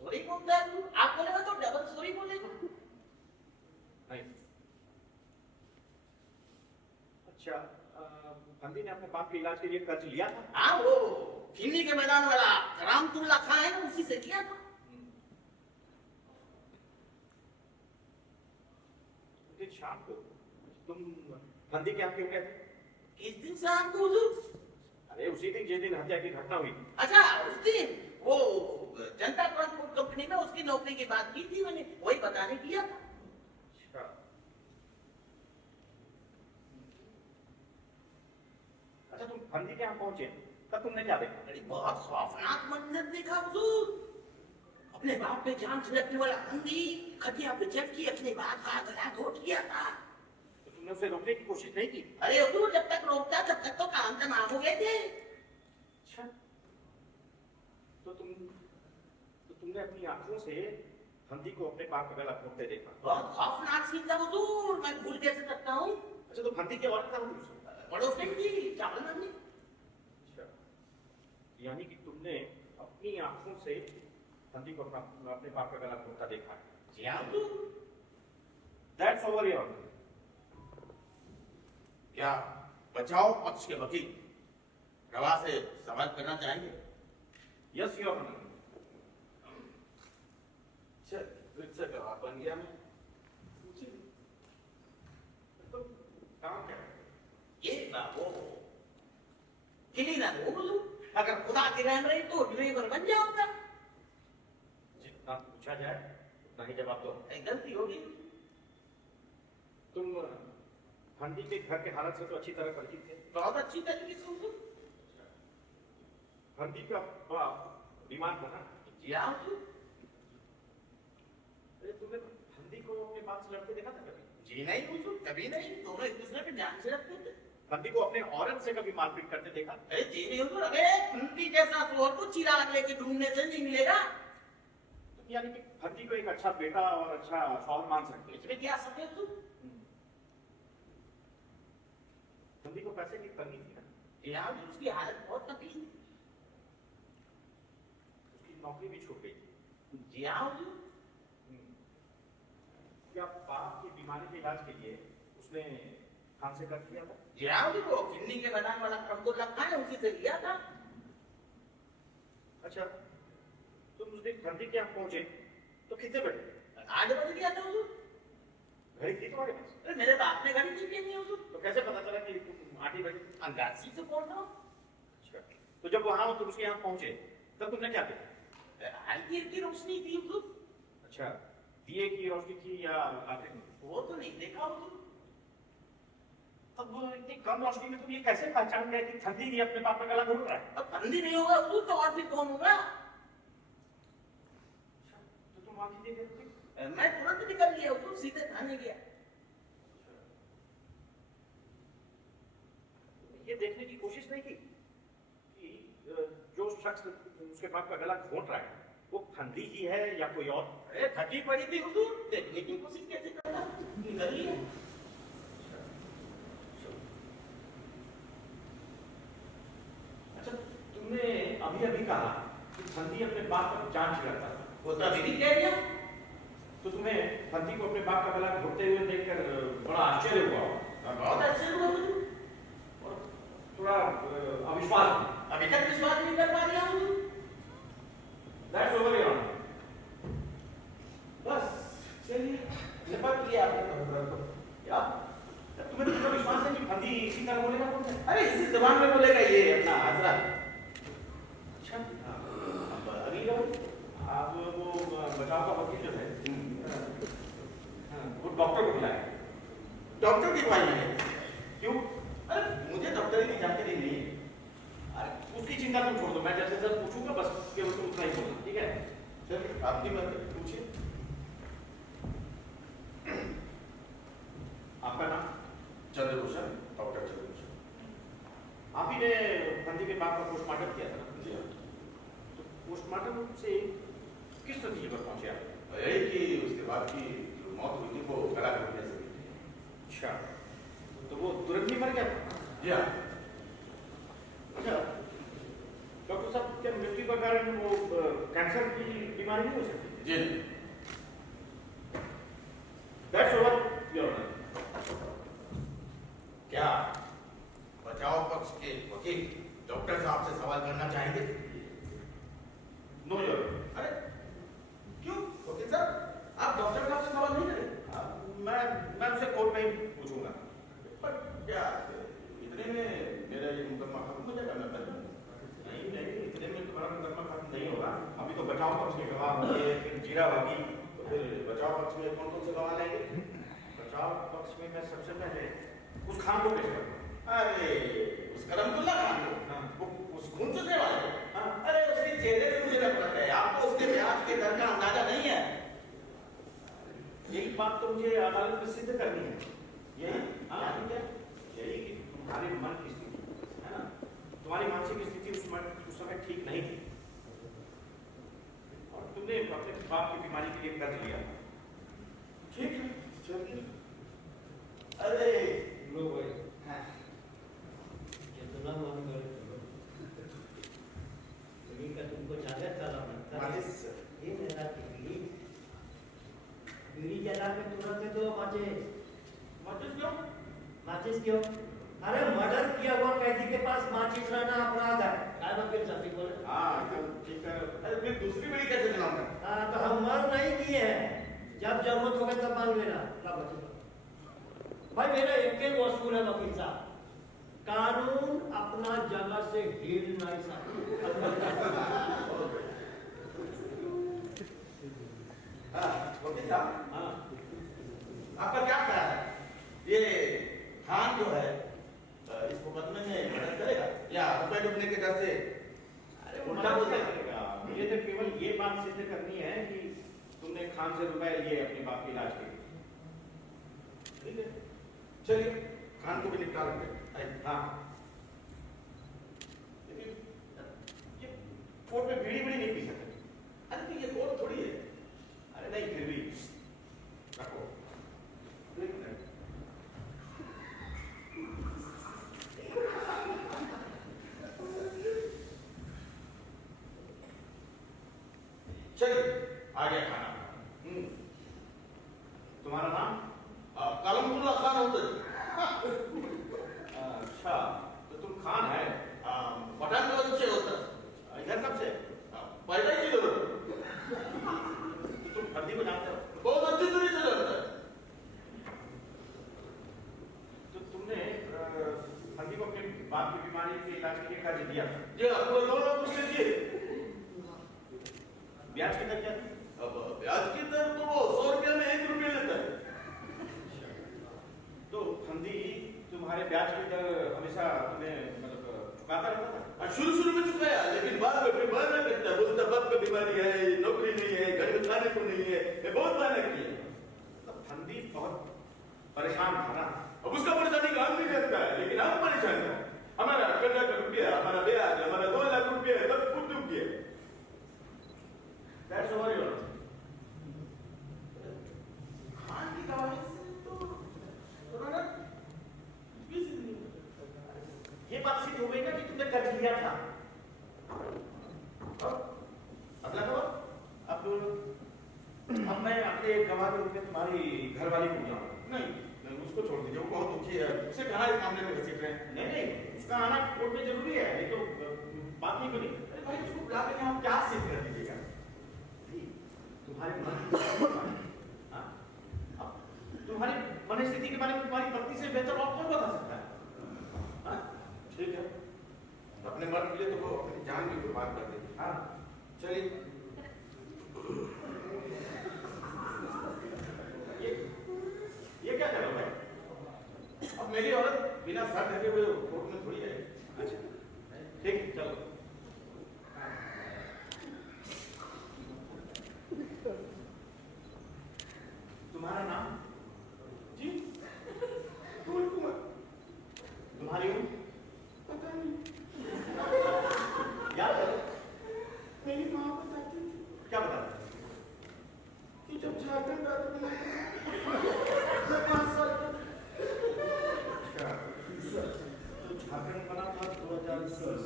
सॉरी बोलता है, आप बोलेगा तो डबल सॉरी बोलेगा। नहीं। अच्छा, फंदी ने अपने बाप के इलाज के लिए कर्ज लिया था? हाँ, वो खिन्नी के मैदान वाला रामतुल्ला खां है ना, उसी से किया था। एक दिन शाम को तुम फंदी के यहाँ क्यों गए थे? किस दिन शाम को हुजूर? अरे उसी दिन जिस दिन हत्या की घटना हुई। अच्छा, उस दिन वो जनता ट्रांसपोर्ट कंपनी में उसकी नौकरी की बात की थी मैंने, वही बताने किया था। अच्छा, अच्छा तुम फंदी के यहाँ पहुंचे तब तुमने क्या देखा? अरे बहुत खौफनाक मंजर देखा हुजूर। अपने बाप पे जान छिड़कने वाला फंदी खटिया पे चढ़ के अपने बाप का गला घोट लिया था। तो तुमने उसे रोकने की कोशिश नहीं की? अरे हुजूर, जब तक रोकता तब तक तो काम तमाम हो गए थे। अच्छा, तो तुमने अपनी आंखों से फंदी को अपने बाप का गला घोटते देखा? बहुत खौफनाक सीन था हुजूर, मैं भूल कैसे सकता हूँ। अच्छा, तो फंदी की औरत कहाँ थी? पड़ोस में थी, चावल नानी। अच्छा, यानी कि तुमने अपनी आंखों से फंदी को अपने बाप का गला घोटता देखा है? जी हाँ हुजूर। That's over your. क्या बचाओ पक्ष के वकील गवाह से सवाल करना चाहेंगे? Yes, your honor. चल, फिर से गवाह बन गया मैं। तो काम क्या है? ये बाबू क्लीनर हो हुजूर, अगर खुदा की रहम रही तो ड्राइवर बन जाऊंगा। जितना पूछा जाए उतना ही जवाब दो। गलती होगी। तुम फंदी के घर के हालत से तो अच्छी तरह परिचित थे? बहुत अच्छी तरीके से हुजूर। फंदी का बाप बीमार था ना? जी हाँ हुजूर। अरे तुमने फंदी को अपने बाप से लड़ते देखा था कभी? जी नहीं हुजूर, कभी नहीं, दोनों एक दूसरे पे जान से रखते थे। फंदी को अपने औरत से कभी मारपीट करते देखा? अरे जी नहीं हुजूर, अरे फंदी जैसा चोर को चिराग लेके ढूंढने से नहीं मिलेगा। तो यानी कि फंदी को एक अच्छा बेटा और अच्छा शौहर मान सकते हो? इसमें क्या सके हुजूर? फंदी को पैसे की तंगी थी ना? यहाँ भी उसकी हालत बहुत तकलीफ थी। उसकी नौकरी भी छूट गई थी। जी हाँ हुजूर। क्या बाप की बीमारी के इलाज के लिए उसने खान से कर दिया था? यहाँ भी वो किन्नी के बनाने वाला कम तो रखा है, उसी से लिया था। अच्छा, तुम उस दिन फंदी के यहाँ पहुंचे तो कितने बजे? 8 बज गया था हुजूर। घड़ी थी तुम्हारे पास? अरे मेरे बाप ने घड़ी नहीं पहनी हुजूर। तो कैसे पता चला कि तुम 8 बजे? अंगासी से बोल रहा हूँ। अच्छा, तो जब वहां तुम उसके यहाँ पहुंचे तब तुमने क्या देखा? हल्की हल्की रोशनी थी हुजूर। अच्छा, दिए की रोशनी थी या आते? वो तो नहीं देखा हुजूर। अब इतनी कम रोशनी में तुम ये कैसे पहचान गए कि फंदी ही अपने बाप का गला घोट रहा है? अब फंदी नहीं होगा हुजूर तो और भी कौन होगा? तो तुम वहां कितनी देर थे? मैं तुरंत निकल लिया हुजूर, सीधे थाने गया। ये देखने की कोशिश नहीं की कि जो शख्स उसके बाप का गला घोट रहा है वो फंदी ही है या कोई और? अरे थकी पड़ी थी हुजूर, देखने की कोशिश कैसे करना? निकल लिया। अच्छा, तुमने अभी अभी कहा कि फंदी अपने बाप का जान छिड़कता था, वो तो अभी भी कह दिया। तो तुम्हें फंदी को अपने बाप का गला घोटते हुए देखकर बड़ा आश्चर्य हुआ होगा बहुत अच्छे हुआ हुजूर। और थोड़ा अविश्वास भी। अभी तक विश्वास नहीं कर पा रहा हुजूर। That's over your honor. बस चलिए, निपट लिया आपने तो। क्या? तब तुम्हें तो पूरा विश्वास है कि फंदी इसी तरह बोलेगा कौन है? अरे इसी जबान में बोलेगा ये अपना हजरत। अच्छा, अब अगली बात आप वो बचाव का वकील जो है वो डॉक्टर को बुलाए। डॉक्टर की भाई मैंने। क्यों? अरे मुझे डॉक्टर की जानकारी नहीं है। अरे उसकी चिंता तुम छोड़ दो, मैं जैसे जब पूछूंगा बस केवल तुम उतना ही बोलना, ठीक है? चलिए आपकी बात पूछिए। आपका नाम? चंद्रभूषण, डॉक्टर चंद्रभूषण। आप ही ने फंदी के बाप का पोस्टमार्टम किया था ना? जी हाँ। तो पोस्टमार्टम से किस नतीजे पर पहुंचे आप? यही कि उसके बाद की जो मौत हुई थी वो गला घोटने से हुई थी। अच्छा, तो वो तुरंत ही मर गया था? जी हाँ। अच्छा, डॉक्टर साहब क्या मृत्यु का कारण वो कैंसर की बीमारी नहीं हो सकती? जी दैट्स ओवर योर ऑनर। क्या बचाव पक्ष के वकील डॉक्टर साहब से सवाल करना चाहेंगे? No your honour. अरे क्यों वकील साहब, आप डॉक्टर साहब से सवाल नहीं करें? मैं उनसे कोर्ट में ही पूछूंगा। पर क्या इतने में मेरा ये मुकदमा खत्म हो जाएगा? मैं बच जाऊंगा? नहीं नहीं, इतने में तुम्हारा मुकदमा खत्म नहीं होगा। अभी तो बचाव पक्ष के गवाह होंगे, फिर जीरा होगी। तो फिर बचाव पक्ष में कौन कौन से गवाह लाएंगे? बचाव पक्ष में मैं सबसे पहले उस खान को पेश करूंगा। अरे उस करमतुल्ला खान को? हाँ। वो उस खून चूसने वाले को? हाँ। अरे उसके चेहरे से मुझे नफरत है। आपको उसके ब्याज के दर का अंदाजा नहीं है। यही बात तो मुझे अदालत में सिद्ध करनी है। यही हाँ, यानी क्या? यही कि तुम्हारे मन की स्थिति है ना, तुम्हारी मानसिक स्थिति उस समय ठीक नहीं थी और तुमने अपने बाप की बीमारी के लिए कर्ज लिया। ठीक है चलिए। अरे लो भाई, हाँ। जितना मन करे चलो। तुम्ही का तुमको ज्यादा चला बनता है। मालिश सर। ये मेरा बीड़ी बीड़ी जला के तुरंत दो माचिस। माचिस क्यों? माचिस क्यों? अरे मर्डर किया हुआ कैदी के पास माचिस रहना अपराध है। काय वकील साहब ठीक बोले? हाँ एकदम ठीक है। अरे फिर दूसरी बीड़ी कैसे जलाऊंगा? हाँ तो हम मर नहीं किए हैं, जब जरूरत होगा तब मांग लेना। ला बच्चे भाई, मेरा एक ही वसूल है वकील साहब, कानून अपना जगह से हिल नहीं सकता। हाँ वकील साहब, हाँ, आपका क्या ख्याल है? ये खान जो है इस मुकदमे में मदद करेगा या रुपए डूबने के डर से अरे उल्टा बोल देगा। मुझे तो केवल ये बात सिद्ध करनी है कि तुमने खान से रुपए लिए अपने बाप के इलाज के लिए। ठीक है चलिए खान को भी निपटा लेंगे। हाँ, लेकिन ये कोर्ट में बीड़ी बीड़ी नहीं पी सकते। अरे तो ये कोर्ट थोड़ी है। अरे नहीं, फिर भी रखो। एक मिनट। चलिए आ गया खाना। तुम्हारा नाम? कलमतुल्ला खान होता है। बाप की बीमारी के इलाज के लिए कर्ज दिया था। जी आपको 2 लाख उसने दिए। ब्याज की दर क्या थी? अब ब्याज की दर तो वो 100 रुपया में 1 रुपया लेता है। तो फंदी तुम्हारे ब्याज की दर हमेशा तुम्हें मतलब चुकाता रहता था? शुरू में चुकाया, लेकिन बाद में फिर बहाना करता है, बोलता बाप को बीमारी है, नौकरी नहीं है, घर में खाने को नहीं है, ये बहुत बहाना किया। तो फंदी बहुत परेशान था ना। अब उसका परेशानी का हम नहीं करता है, लेकिन हम परेशान हैं। हमारा कर्जा का रुपया, हमारा ब्याज, हमारा 2 लाख रुपया सब कुछ डूब गया। That's over your honor. Khan की दवाई से तो कोरोना बीस दिन नहीं हुआ। ये बात सिद्ध हो गई ना कि तुमने कर्ज लिया था। अगला सवाल। अब मैं अपने गवाह के रूप में तुम्हारी घरवाली को बुलाऊंगा। नहीं, उसको छोड़ दीजिए, वो बहुत दुखी है। उसे कहाँ इस मामले में घसीट रहे हैं? नहीं, उसका आना कोर्ट में जरूरी है, नहीं तो बात नहीं बनी। अरे भाई, उसको बुला के हम क्या सिद्ध कर दीजिएगा? तुम्हारे मन हाँ? अब तुम्हारी मनस्थिति के बारे में तुम्हारी पत्नी से बेहतर और कौन बता सकता है? हाँ? ठीक है, अपने मर्द के लिए तो वो अपनी जान भी कुर्बान कर देगी। हाँ, चलिए। ये क्या कर रहे हो भाई? अब मेरी औरत बिना सर ढके हुए कोर्ट में थोड़ी है। अच्छा, ठीक, चलो। तुम्हारा नाम? जी, कौन कुमार? तुम्हारी उम्र? पता नहीं, याद करो। मेरी माँ बताती थी क्या बता रहे कि जब झारखंड राज्य बना मैं 5 साल का था। तो झारखंड बना था 2010,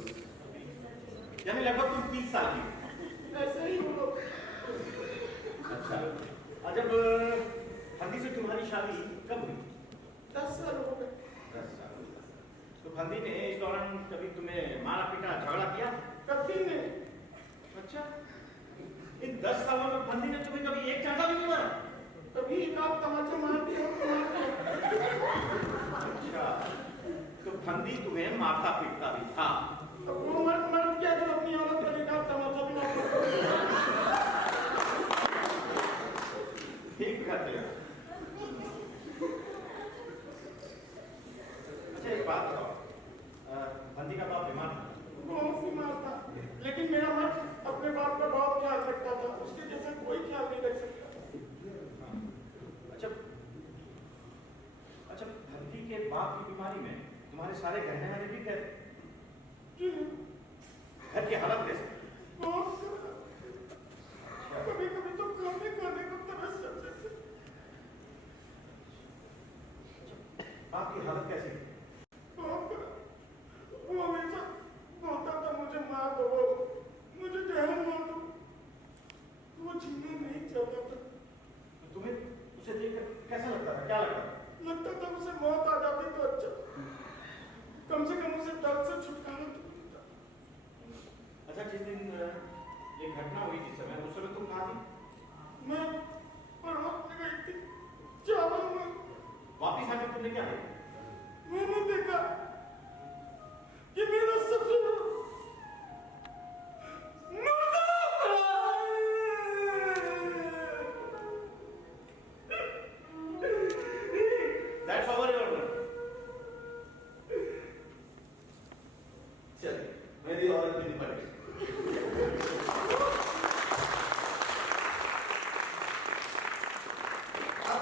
यानी लगभग तुम 30 साल की हो। ऐसे ही हो लोग। अच्छा, और जब फंदी से तुम्हारी शादी कब हुई? 10 साल हो गए। 10 साल। तो फंदी ने इस दौरान कभी तुम्हें मारा पीटा झगड़ा किया? कभी नहीं। अच्छा, इन 10 सालों में फंदी ने तुम्हें कभी एक चांटा भी नहीं मारा? कभी एक आध तमाचा मार दिया तो मार दिया। अच्छा, तो फंदी तुम्हें मारता पीटता भी था? अब वो मर्द क्या जो अपनी औरत पर एक आध तमाचा भी मार दिया। ठीक करते हो। अच्छा, एक बात बताओ, फंदी का बाप बीमार था? बहुत बीमार था, लेकिन मेरा मर्द अपने बाप का बहुत ख्याल रखता था। उसके जैसे कोई ख्याल नहीं रख सकता। अच्छा, फंदी के बाप की बीमारी में तुम्हारे सारे गहने वाले भी गए? घर की हालत कैसे? कभी कभी तो खाने को तरस जाते थे। बाप की हालत कैसी? वो हमेशा बोलता था मुझे मार दो, मुझे जहर मार दो। वो जीना नहीं चाहता था। तो तुम्हें उसे देखकर कैसा लगता था? क्या लगता था? लगता था उसे मौत आ जाती तो अच्छा, कम से कम उसे दर्द से छुटकारा तो मिलता। अच्छा, जिस दिन ये घटना हुई जिस समय, उस समय तुम कहाँ थी? मैं पड़ोस में गई थी, चावल में। वापिस आकर तुमने क्या देखा? मैंने देखा कि मेरा ससुर मुर्दा पड़ा है। That's over your honor. चलिए, मेरी औरत भी निपट गई। अब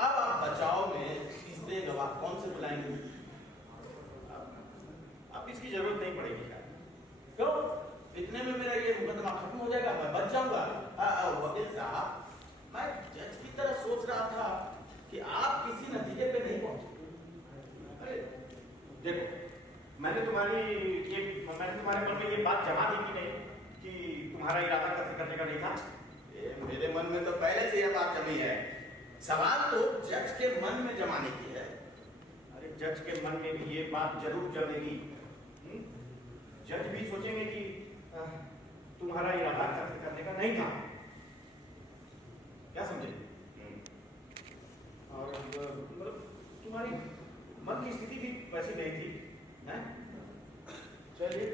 आप बचाव में तीसरे गवाह कौन से बुलाएंगे? अब इसकी जरूरत नहीं पड़ेगी शायद। क्यों? इतने में मेरा ये मुकदमा खत्म हो जाएगा, मैं बच जाऊंगा। वकील साहब, मैं जज की तरह सोच रहा था कि आप किसी नतीजे पे नहीं पहुंचे। अरे देखो, मैंने तुम्हारे मन में ये बात जमा दी कि नहीं कि तुम्हारा इरादा कत्ल करने का नहीं था? मेरे मन में तो पहले से यह बात जमी है। सवाल तो जज के मन में जमाने की है। अरे जज के मन में भी ये बात जरूर जमेगी। जज भी सोचेंगे कि तुम्हारा इरादा कत्ल करने का नहीं था। क्या समझे? और मतलब तुम्हारी मन की स्थिति भी वैसी नहीं थी। हैं? चलिए,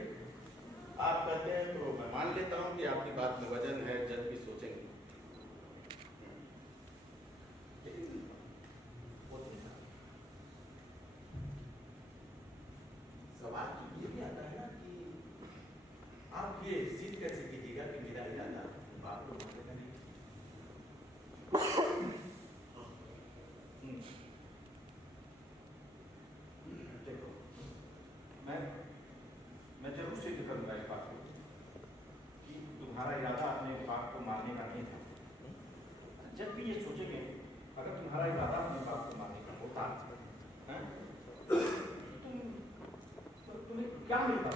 आप कहते हैं तो मैं मान लेता हूं कि आपकी बात में वजन है, जज भी सोचेंगे। लेकिन सवाल तो ये भी आता है ना कि आप ये सिद्ध कैसे कीजिएगा कि मेरा इरादा बात को मानेगा नहीं? देखो, मैं जरूर सिद्ध करूंगा इस बात को कि तुम्हारा इरादा अपने बाप को मारने का नहीं था। जब भी ये सोचेंगे, अगर तुम्हारा इरादा अपने बाप को मारने का होता हैं, तुम्हें क्या मिलता?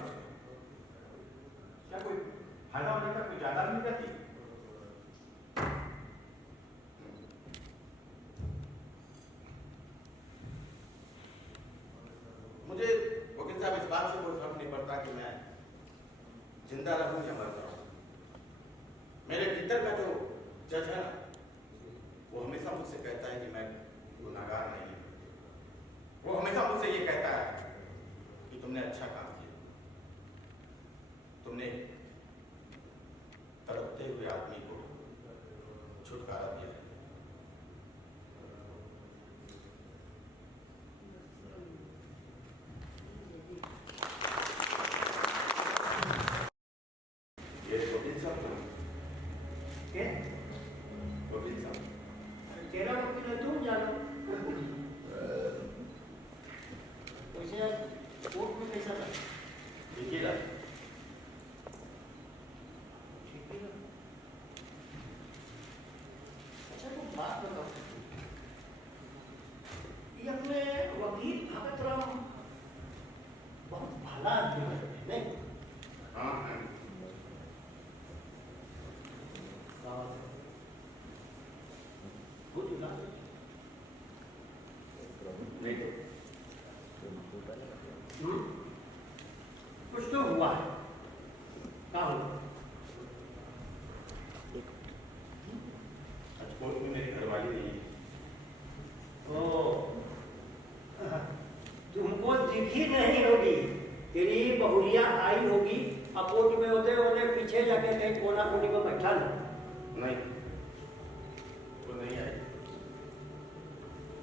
क्या कोई फायदा होने का कोई ज्यादा नहीं करती? मुझे वकील साहब इस बात से कोई फर्क नहीं पड़ता कि मैं जिंदा रहूं या मर जाऊं। मेरे भीतर का जो जज है ना, वो हमेशा मुझसे कहता है कि मैं गुनाहगार नहीं हूं। वो हमेशा मुझसे ये कहता है कि तुमने अच्छा काम किया, तुमने तड़पते हुए आदमी को छुटकारा दिया। ये वकील साहब तो क्या वकील साहब तेरा वकील है, तुम जानो। वैसे कोर्ट में कैसा था? देखिए ना, ठीक है ना? अच्छा तुम बात बताओ, ये अपने वकील भगत राम बहुत भला आदमी है, नहीं? हाँ है। गुड ना? नहीं तो कुछ तो हुआ है। क्या हुआ? कोर्ट में मेरी घरवाली नहीं है। ओ, तुमको दिखी नहीं होगी, तेरी बहुरिया आई होगी, अपोट में होते होते पीछे जाके कहीं कोना कोनी में बैठा लो। नहीं, वो नहीं आई।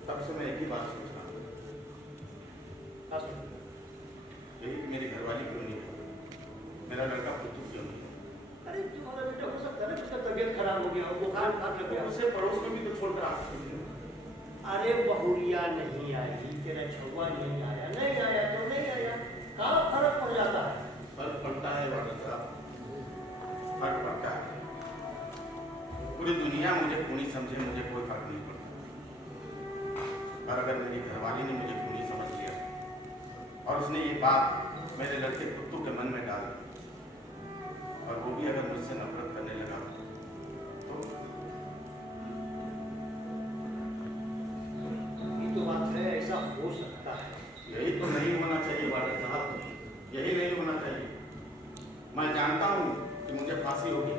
तब से मैं एक ही बात सोच रहा हूँ, यही कि मेरी घरवाली क्यों नहीं है, मेरा लड़का पुतू क्यों नहीं है। अरे तुम्हारा बेटा हो सकता है उसका तबीयत खराब हो गया हो, बुखार खान लग गया। उसे पड़ोस में भी तो छोड़कर आ सकती थी। अरे बहुरिया नहीं आई, तेरा छुआ नहीं आया, नहीं आया तो नहीं आया, कहाँ फर्क पड़ जाता है? फर्क पड़ता है वाला साहब, फर्क पड़ता है। पूरी दुनिया मुझे खूनी समझे, मुझे कोई फर्क नहीं पड़ता। और अगर मेरी घरवाली ने मुझे खूनी समझ लिया और उसने ये बात मेरे लड़के कुत्तू के मन में डाल दी, और वो भी अगर मुझसे नफरत करने लगा तो ये तो बात है, ऐसा हो सकता है। यही तो नहीं होना चाहिए वाला साहब, यही नहीं होना चाहिए। मैं जानता हूं कि मुझे फांसी होगी,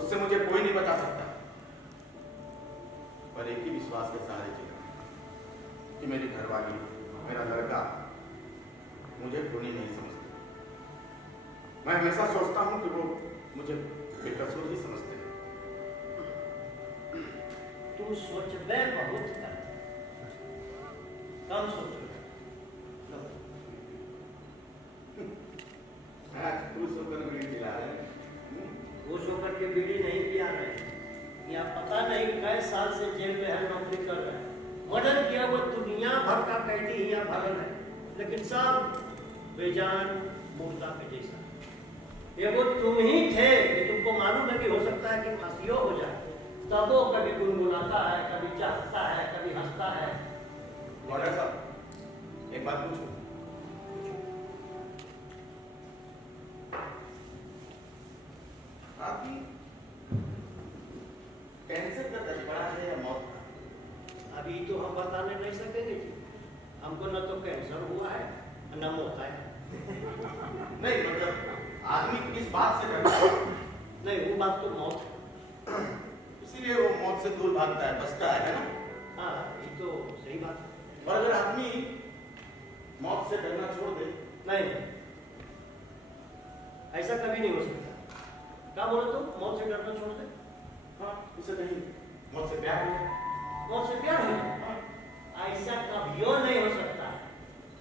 उससे मुझे कोई नहीं बचा सकता, पर एक ही विश्वास के सहारे जीना कि मेरी घरवाली, मेरा लड़का मुझे खूनी नहीं समझता। मैं हमेशा सोचता हूं कि वो मुझे बेकसूर ही समझते हैं। तू सोचबे बहुत कर, कम सोचो। खुश होकर बीड़ी पिला रहे हैं। खुश होकर के बीड़ी नहीं पिया रहे, या पता नहीं कई साल से जेल में है, नौकरी कर रहा है, मर्डर किया वो दुनिया भर का कैदी ही यहाँ भरल है, लेकिन सब बेजान मुर्दा के जैसा। ये वो तुम ही थे कि तुमको मालूम है कि हो सकता है कि फांसियों हो जाए, तब वो कभी गुनगुनाता है, कभी चाहता है, कभी हंसता है। मॉडल साहब, एक बात पूछूं? आपकी कैंसर का दर्द बढ़ा है या मौत का? अभी तो हम बताने नहीं सकेंगे जी, हमको न तो कैंसर हुआ है न मौत है। नहीं, मतलब आदमी किस बात से डरता है? नहीं, वो बात तो मौत है। इसीलिए वो मौत से दूर भागता है, बचता है ना? हाँ, ये तो सही बात है। और अगर आदमी मौत से डरना छोड़ नहीं, ऐसा कभी नहीं हो सकता। क्या बोले तुम? मौत से डरना छोड़ दे। हाँ, इसे नहीं, मुझसे प्यार है। मौत से प्यार है? ऐसा कभी नहीं हो सकता।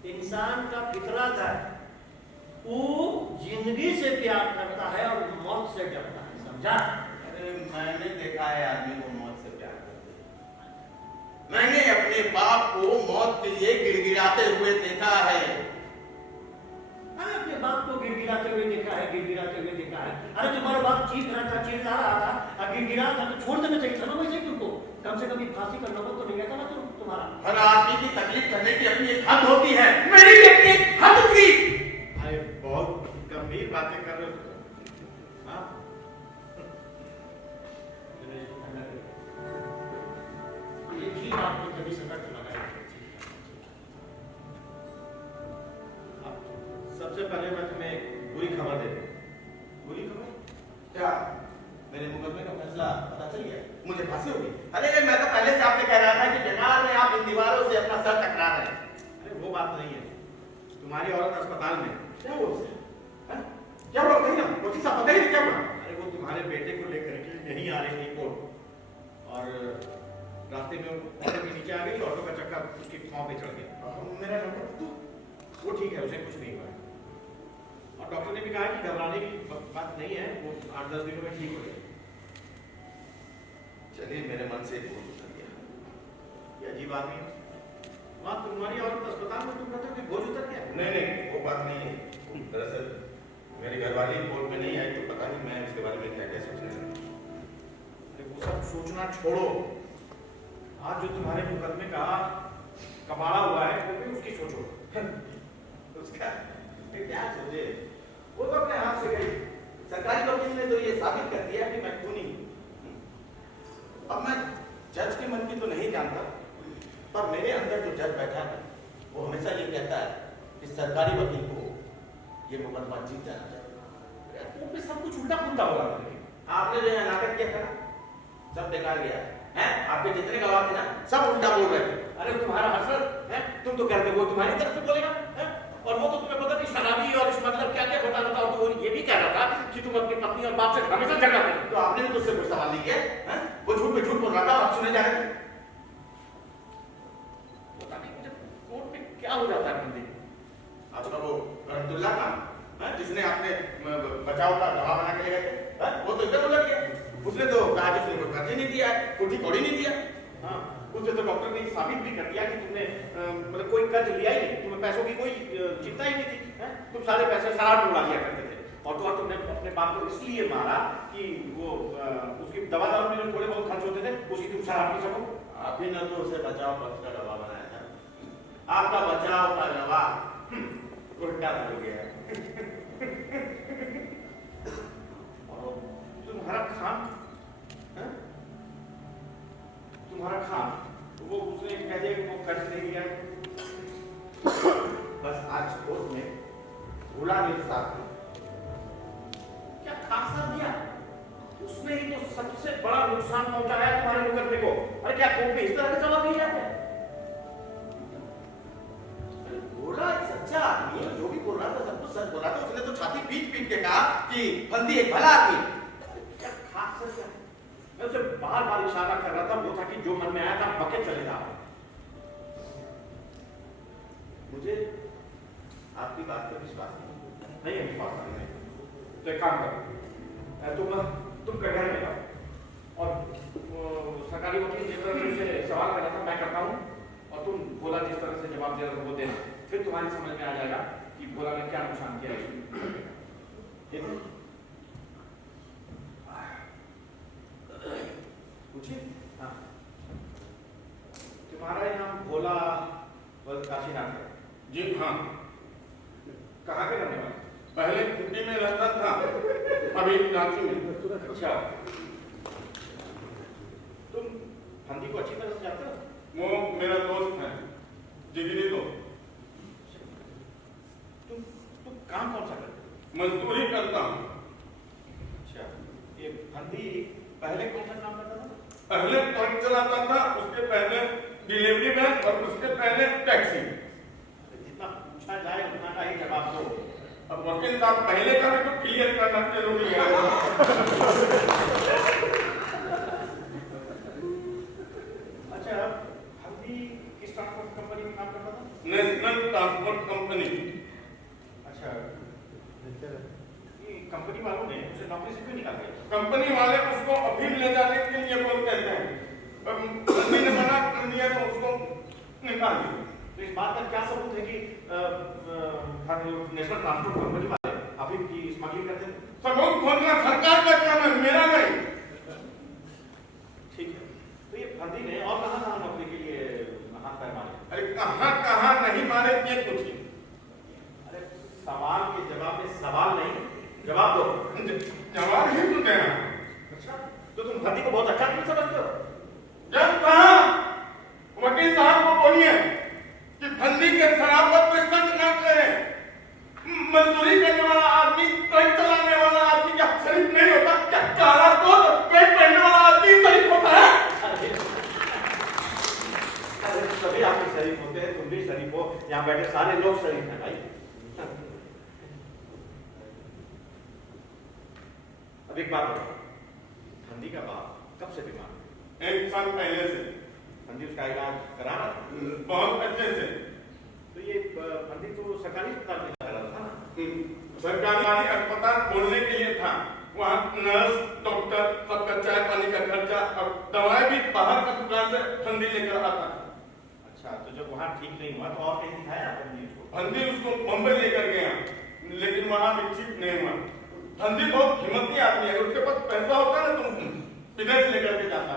इंसान का फितरत है, वो जिंदगी से प्यार करता है और मौत से डरता है, समझा? अरे मैंने देखा है आदमी को मौत से प्यार करते हुए। मैंने अपने बाप को मौत के लिए गिड़गिड़ाते हुए देखा है। हाँ, अपने बाप को गिड़गिड़ाते हुए देखा है, गिड़गिड़ाते हुए देखा है। अरे तुम्हारा बाप चीख रहा था, चिल्ला रहा था, और गिड़गिड़ा था तो छोड़ देना चाहिए था ना वैसे तुमको। कम से कम फांसी का नौबत तो नहीं आता ना तुम्हारा। हर आदमी की तकलीफ करने की अपनी एक हद होती है, मेरी भी अपनी एक हद थी। अरे बहुत गंभीर बातें कर रहे हो। हाँ? एक ही बात को कभी सतर्क लगाया। सबसे पहले मैं तुम्हें एक बुरी खबर दे दूं। बुरी खबर? क्या मेरे मुकदमे का फैसला पता चल गया? मुझे फांसी होगी? अरे मैं तो पहले से आपसे कह रहा था कि बेकार में आप इन दीवारों से अपना सर टकरा रहे हैं। अरे वो बात नहीं है। तुम्हारी औरत अस्पताल में। क्या हुआ उसे? हाँ? क्या हुआ बताइए ना, वकील साहब बताइए ना क्या हुआ? अरे वो तुम्हारे बेटे को लेकर के नहीं आ रही थी कोर्ट, और रास्ते में ऑटो के नीचे आ गई, ऑटो का चक्का उसकी पाँव पे चढ़ गया। मेरा नंबर तो वो ठीक है, उसे कुछ नहीं हुआ है। और डॉक्टर ने भी कहा कि घबराने की बात नहीं है, वो 8-10 दिनों में ठीक हो जाएगी। चलिए, मेरे मन से बोझ उतर गया। ये अजीब आदमी है। वहाँ तुम्हारी औरत अस्पताल में, तुम कहते हो कि बोझ उतर गया। नहीं, वो बात नहीं है। दरअसल मेरी घरवाली कोर्ट में नहीं आई तो पता नहीं मैं उसके बारे में क्या सोचने लगा। अरे वो सब सोचना छोड़ो। आज जो तुम्हारे मुकदमे का कबाड़ा हुआ है, वो भी उसकी सोचो। उसका क्या सोचे? वो तो अपने हाथ से गई। सरकारी वकील ने तो ये साबित कर दिया कि मैं खूनी हूं। अब मैं जज के मन की तो नहीं जानता, पर मेरे अंदर जो जज बैठा है वो हमेशा ये कहता है कि सरकारी वकील को ये मुकदमा जीत जाना चाहिए। वो भी सब कुछ उल्टा पुल्टा हो रहा है। आपने जो है नाटक किया था ना, सब बेकार गया है। आपके जितने गवाह थे ना, सब उल्टा बोल रहे थे। अरे तुम्हारा हसरत है, तुम तो कहते वो तुम्हारी तरफ से बोलेगा है? और वो तो तुम्हें पता नहीं शराबी और इस मतलब क्या क्या बता रहा था, और तो वो ये भी कह रहा था कि तुम अपनी पत्नी और बाप से हमेशा झगड़ा करते। तो आपने भी तो उससे कोई सवाल नहीं किया है? वो झूठ पे झूठ बोल रहा था, आप सुने जा रहे थे। पता नहीं मुझे कोर्ट में क्या हो जाता है बंदे। आपका वो रहमतुल्लाह खान, जिसने आपने बचाव का गवाह बना के ले गए थे, वो तो इधर उधर गया। उसने तो कहा कि उसने कोई कर्ज नहीं दिया है, कोई कौड़ी नहीं दिया। हाँ, उसने तो डॉक्टर ने साबित भी कर दिया कि तुमने मतलब कोई कर्ज लिया ही नहीं, तुम्हें पैसों की कोई चिंता ही नहीं थी। है? तुम सारे पैसे शराब में उड़ा दिया करते थे। और तो और तुमने अपने बाप को इसलिए मारा कि वो उसकी दवा दारू में जो थोड़े बहुत खर्च होते थे, उसकी तुम शराब पी सको। आप ही ने तो उसे बचाव पक्ष का गवाह बनाया था। आपका बचाव का गवाह उल्टा हो गया। और तुम्हारा खान, तुम्हारा खान, वो उसने कह दिया कि वो कर्ज नहीं लिया। बस आज कोर्ट में भूला मेरे साथ क्या खासा दिया? उसने ही तो सबसे बड़ा नुकसान पहुंचाया तुम्हारे मुकदमे को। अरे क्या कोर्ट में इस तरह के जवाब दिए जाते हैं? भोला एक सच्चा आदमी है, जो भी बोल रहा था सब कुछ सच बोला था। उसने तो छाती पीट पीट के कहा कि बंदी एक भला आदमी। क्या खास सच है? मैं उसे बार बार इशारा कर रहा था, वो था कि जो मन में आया था बके चले जाओ। मुझे आपकी बात पर विश्वास नहीं है विश्वास नहीं। तो एक काम करो, तुम कटहर में जाओ और सरकारी वकील जिस तरह से उसे सवाल कर रहा था मैं करता हूँ, और तुम भोला जिस तरह से जवाब दे रहे हो वो देना। फिर तुम्हारी समझ में आ जाएगा कि भोला ने क्या नुकसान किया है। ठीक है? पूछिए। हाँ, तुम्हारा नाम भोला काशीनाथ है? जी हाँ। कहाँ के रहने वाले? पहले कुटी में रहता था, अभी रांची में। अच्छा, तुम फंदी को अच्छी तरह से जानते हो? वो मेरा दोस्त है, जिगरी दोस्त। तुम काम कौन सा करते हो? मजदूरी करता हूँ। अच्छा, ये फंदी पहले कौन सा काम करता था? पहले ट्रक चलाता था, उसके पहले डिलीवरी मैन और उसके पहले टैक्सी। जितना पूछा जाए उतना का ही जवाब दो। वकील साहब पहले का भी तो क्लियर करना जरूरी है। अच्छा, हम भी किस ट्रांसपोर्ट कंपनी में काम करता था? National transport company. अच्छा, ये कंपनी वालों ने उसे नौकरी से क्यों निकाल दिया? कंपनी वाले उसको अफीम ले जाने के लिए बोलते हैं, कंपनी ने मना कर दिया तो उसको निकाल दिया। तो इस बात का क्या सबूत है कि नेशनल ट्रांसपोर्ट कंपनी वाले अफीम की स्मगलिंग करते थे? सबूत खोजना सरकार का काम है, मेरा नहीं। ठीक है, तो ये फर्जी ने और कहाँ नौकरी के लिए हाथ पैर मारे? अरे कहाँ नहीं मारे ये पूछिए। अरे सवाल के जवाब में सवाल नहीं, जवाब दो। जवाब ही तो देना। अच्छा, तो तुम फर्जी को बहुत अच्छा क्यों समझते हो? जब कहा वकील साहब को बोलिए कि फंदी के शराबत पे संग न करे, मजदूरी करने वाला आदमी, ट्रक चलाने वाला आदमी क्या शरीफ नहीं होता? क्या काला कोट पेट पहनने वाला आदमी शरीफ होता है? अरे सभी आपके शरीफ होते हैं, तुम भी शरीफ हो, यहाँ बैठे सारे लोग शरीफ हैं भाई। अब एक बात बताओ, फंदी का बाप कब से बीमार है? 1 साल पहले से फंदी उसका इलाज करा रहा था? बहुत अच्छे से। तो ये फंदी तो सरकारी अस्पताल में जा रहा था ना? सरकारी अस्पताल बोलने के लिए था, वहाँ नर्स, डॉक्टर, सबका चाय पानी का खर्चा और दवाई भी बाहर का दुकान से फंदी लेकर आता। अच्छा, तो जब वहाँ ठीक नहीं हुआ तो और कहीं दिखाया फंदी उसको? फंदी उसको बम्बई लेकर गया, लेकिन वहाँ भी ठीक नहीं हुआ। फंदी बहुत हिम्मती आदमी है, उसके पास पैसा होता है ना तो विदेश लेकर के जाता,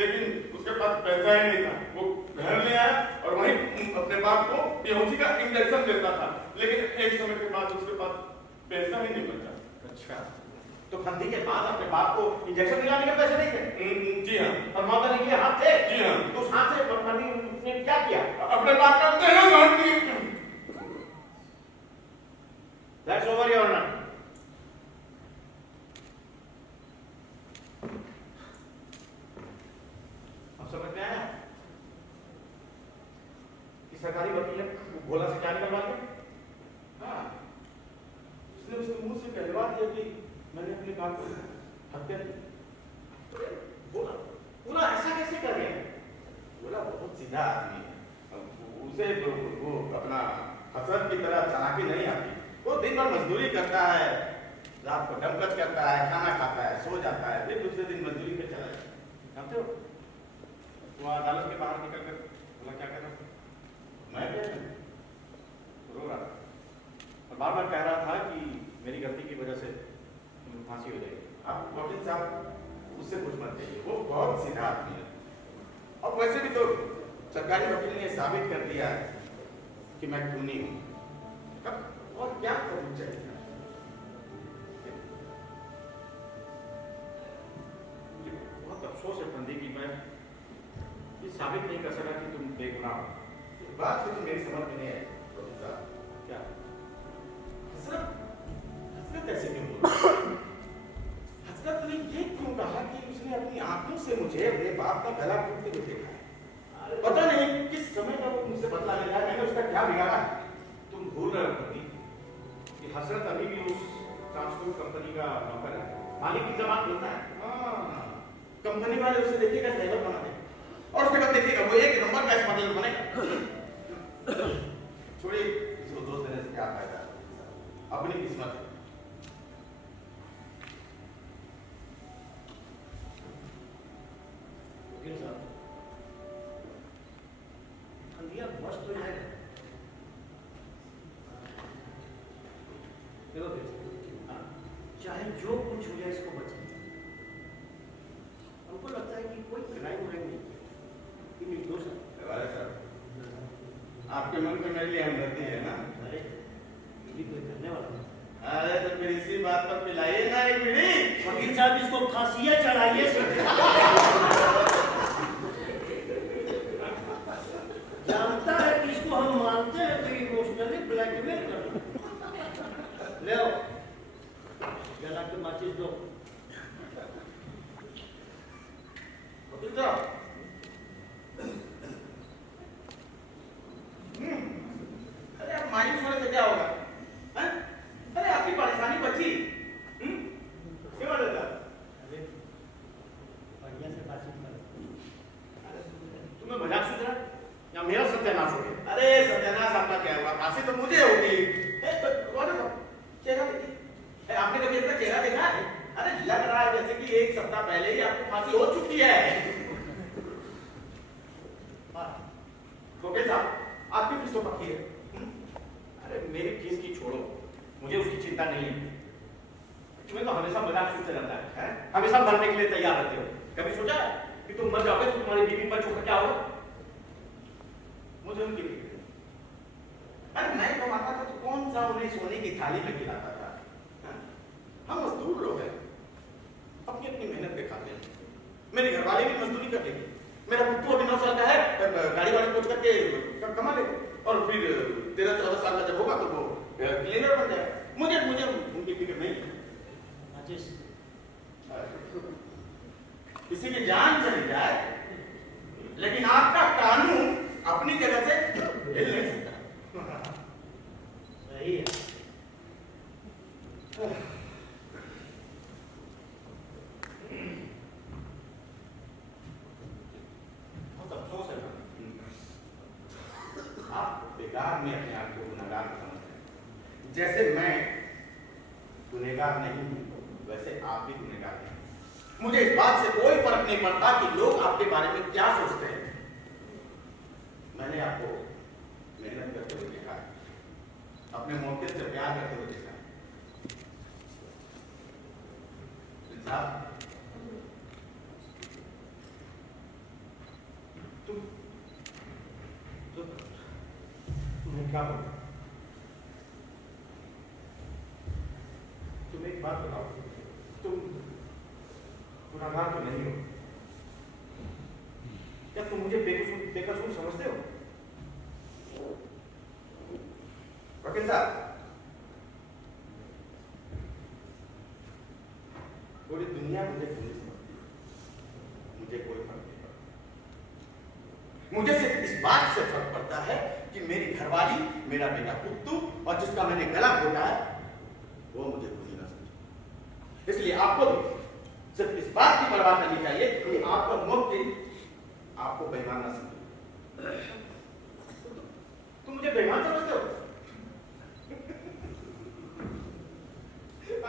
लेकिन उसके पास पैसा ही नहीं था। वो घर ले आया और वहीं अपने बाप को बेहोशी का इंजेक्शन देता था, लेकिन एक समय के बाद उसके पास पैसा ही नहीं बचा। अच्छा, तो फंदी के बाद अपने बाप को इंजेक्शन दिलाने के पैसे नहीं थे? जी हाँ। और मौत के लिए हाथ थे? जी हाँ। तो उस हाथ से फंदी ने क्या किया? अपने बाप का तेरा गांठ दिया। That's over, Your Honor. अब समझ में आया कि सरकारी वकील ने भोला से क्या निकलवा दिया? हाँ, उसने उसके मुंह से कहलवा दिया कि मैंने अपने बाप को हत्या की। बोला बोला ऐसा कैसे कर गया? बोला बहुत सीधा आदमी है, उसे वो अपना हसरत की तरह चालाकी नहीं आती। वो दिन भर मजदूरी करता है, रात को डमकच करता है, खाना खाता है, सो जाता है, फिर दूसरे दिन मजदूरी पे चला जाता है। जानते हो वो अदालत के बाहर निकल कर बोला क्या कर रहा था? मैं रो रहा था और बार बार कह रहा था कि मेरी गलती की वजह से फांसी हो जाएगी। आप वकील साहब उससे कुछ मत कहिए, वो बहुत सीधा आदमी है। और वैसे भी तो सरकारी वकील ने साबित कर दिया है कि मैं खूनी हूँ, तब और क्या सबूत चाहिए? बहुत अफसोस है फंदी की, मैं ये साबित नहीं कर सका कि तुम बेगुनाह हो। बात तो मेरी समझ में नहीं आई वकील साहब। क्या हसरत हसरत ऐसे क्यों बोली? हसरत ने ये क्यों कहा कि उसने अपनी आंखों से मुझे अपने बाप का गला घोटते हुए देखा है? पता नहीं किस समय का वो मुझसे बदला लेता है, मैंने उसका क्या बिगाड़ा है? तुम भूल रहे हो फंदी कि हसरत अभी भी उस ट्रांसपोर्ट कंपनी का नौकर है, मालिक की जबान बोलता है। हाँ, कंपनी वाले उसे देखिएगा ड्राइवर बना देंगे और उसके बाद देखिएगा वो एक नंबर का स्मगलर बनेगा। छोड़िए, इसको दोस्त देने से क्या फायदा? अपनी किस्मत है। वकील साहब, फंदिया मस्त हो जाएगा। देखो बेटा, चाहे जो कुछ हो जाए इसको बचाए। हमको लगता है कि कोई क्राइम व्राइम नहीं किया, ये निर्दोष है। वाले साहब, आपके मन में मेरे लिए हमदर्दी है ना? अरे ये कोई करने वाला नहीं। अरे तो फिर इसी बात पर पिलाइए ना एक बीड़ी। वकील साहब, इसको फांसियां चढ़ाइए। जानता है कि इसको हम मानते हैं तो इमोशनली ब्लैकमेल कर ले आओ, जला के माचिस दो। वकील साहब, अरे आप मायूस होने से क्या होगा? हैं? अरे आपकी तो मुझे होगी। चेहरा देखिए, आपने कभी अपना चेहरा देखा है? अरे लग रहा है जैसे कि एक सप्ताह पहले ही आपको फांसी हो चुकी है। वकील साहब, आपकी फीस तो पक्की है। अरे मेरी फीस की छोड़ो, मुझे उसकी चिंता नहीं है। तुम्हें तो हमेशा मजाक सूझते रहता है? हमेशा मरने के लिए तैयार रहते हो। कभी सोचा है कि तुम मर जाओगे तो तुम्हारी बीवी बच्चों का क्या होगा? मुझे उनकी फिक्र है। अरे मैं कमाता था तो कौन सा उन्हें सोने की थाली में खिलाता था? हम मजदूर लोग हैं, अपनी अपनी मेहनत पे खाते हैं। मेरे घर वाले भी मजदूरी कर लेंगे। मेरा पुत्तू अभी 9 साल का है, गाड़ी वाड़ी कोच करके कमा ले, और फिर 13-14 साल का जब होगा तो वो क्लीनर बन जाए। मुझे उनकी फिक्र नहीं। राजेश, किसी की जान चली जाए लेकिन आपका कानून अपनी जगह से हिल नहीं सकता। सही है। बहुत अफसोस है आप बेकार में अपने आप को गुनहगार समझते हैं। जैसे मैं गुनहगार नहीं हूं, वैसे आप भी गुनहगार नहीं। मुझे इस बात से कोई फर्क नहीं पड़ता कि लोग आपके बारे में क्या सोचते हैं। मैंने आपको मेहनत करते हुए देखा है, अपने मौके से प्यार करते हुए देखा है। साहब, तुम्हें क्या बोलूं? तुम एक बात बताओ, तुम गुनहगार तो नहीं हो? क्या तुम मुझे बेकसूर समझते हो? वकील साहब, पूरी दुनिया मुझे पुलिस समझती है, मुझे कोई फर्क नहीं पड़ता। मुझे सिर्फ इस बात से फर्क पड़ता है कि मेरी घरवाली, मेरा बेटा पुत्तू और जिसका मैंने गला घोटा है वो मुझे खुशी ना समझे। इसलिए आपको भी सिर्फ इस बात की परवाह करनी चाहिए कि आपका मुक्ति आपको बेईमान ना समझे। तुम मुझे बेईमान समझते हो?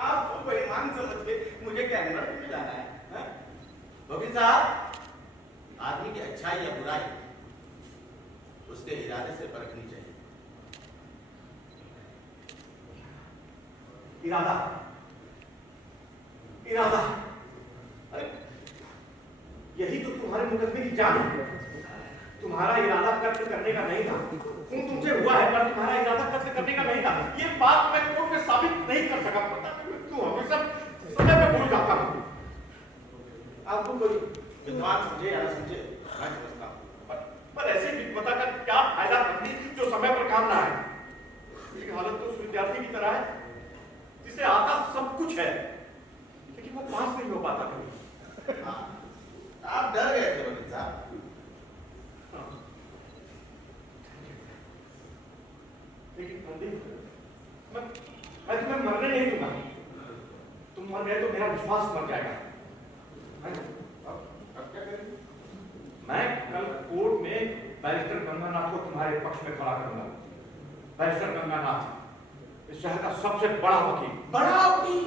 आपको बेईमान समझ के मुझे क्या नरक में जाना है? वकील साहब, आदमी की अच्छाई या बुराई उसके इरादे से परखनी चाहिए। इरादा, इरादा, अरे यही तो तुम्हारे मुकदमे की जान है। तुम्हारा इरादा कत्ल करने का नहीं था, खून तुमसे हुआ है पर तुम्हारा इरादा कत्ल करने का नहीं था। ये बात मैं कोर्ट में साबित नहीं कर सका। पता नहीं तू हमेशा समय पे भूल जाता हूँ। आपको कोई विद्वान समझे या ना समझे मैं समझता हूँ, पर ऐसे विद्वता का क्या फायदा बंदी जो समय पर काम ना है। मेरी हालत तो उस विद्यार्थी की तरह है जिसे आता सब कुछ है लेकिन वो पास नहीं हो पाता कभी। आप डर गए थे वकील साहब। लेकिन मैं तुम्हें मरने नहीं दूंगा। तुम मर गए तो मेरा विश्वास मर जाएगा। अब क्या करें? मैं कल कोर्ट में बैरिस्टर गंगानाथ को तुम्हारे पक्ष में खड़ा करूंगा। बैरिस्टर गंगानाथ इस शहर का सबसे बड़ा वकील। बड़ा वकील?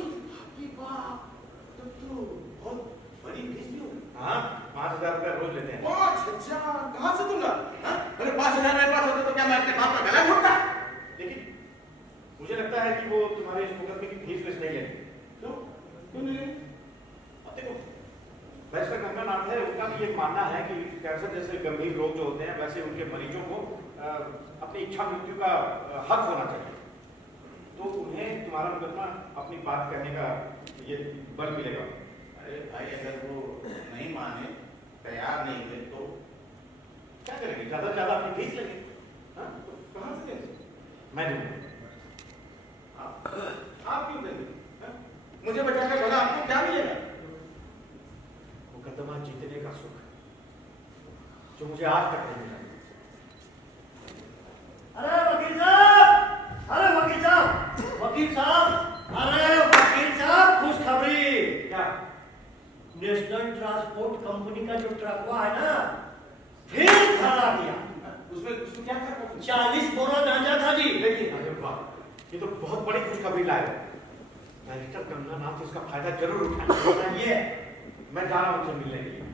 तो बहुत बड़ी फीस भी होगी। हाँ, 5,000 रुपया रोज लेते हैं। अच्छा, कहाँ से दूंगा? अगर 5,000 मेरे पास होते तो क्या मैं अपने बाप का गला घोटता? लेकिन मुझे लगता है कि वो तुम्हारे इस मुकदमे की फीस नहीं लेंगे। क्यों नहीं लेंगे? अब देखो, बैरिस्टर गंगानाथ है, उनका भी ये मानना है कि कैंसर जैसे गंभीर रोग जो होते हैं वैसे उनके मरीजों को अपनी इच्छा मृत्यु का हक होना चाहिए। तो उन्हें तुम्हारा मुकदमा अपनी बात कहने का ये बल मिलेगा। अरे भाई, अगर वो नहीं माने, तैयार नहीं हुए तो क्या करेंगे? ज्यादा से ज्यादा अपनी फीस लेंगे। हाँ, तो कहाँ से देंगे? मैं दूंगा। आप क्यों देंगे? मुझे बचाकर भला आपको क्या मिलेगा? मुकदमा जीतने का सुख जो मुझे आज तक नहीं मिला। अरे वकील साहब, अरे वकील साहब, वकील साहब, अरे वकील साहब, खुशखबरी। क्या? नेशनल ट्रांसपोर्ट कंपनी का जो ट्रक हुआ है ना, फिर धरा दिया। उसमें क्या था? 40 बोरा गांजा था जी। लेकिन वाह, ये तो बहुत बड़ी खुशखबरी लाया। बैरिस्टर गंगानाथ इसका फायदा जरूर उठाएंगे। ये मैं जा रहा हूँ उनसे मिलने के लिए,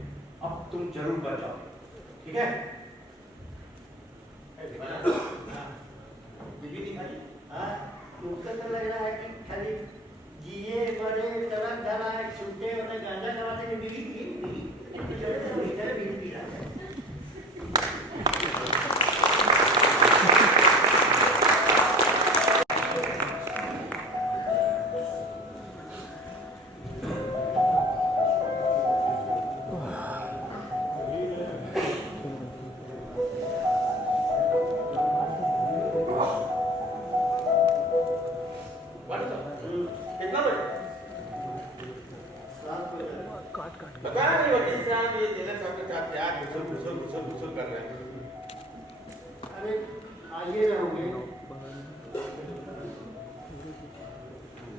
अब तुम जरूर बच जाओ, ठीक है? बीवी दिखाई। हाँ, तुमको तो लग रहा है कि खाली जिए मरे तरह धरा है, छूटे और गांजा कराते के बीवी इधर बीवी पी रहा है। कितना बजे? बताया नहीं वकील साहब, ये जेलर साहब के साथ क्या घुसुल कर रहे हैं। अरे आइए रहोगे,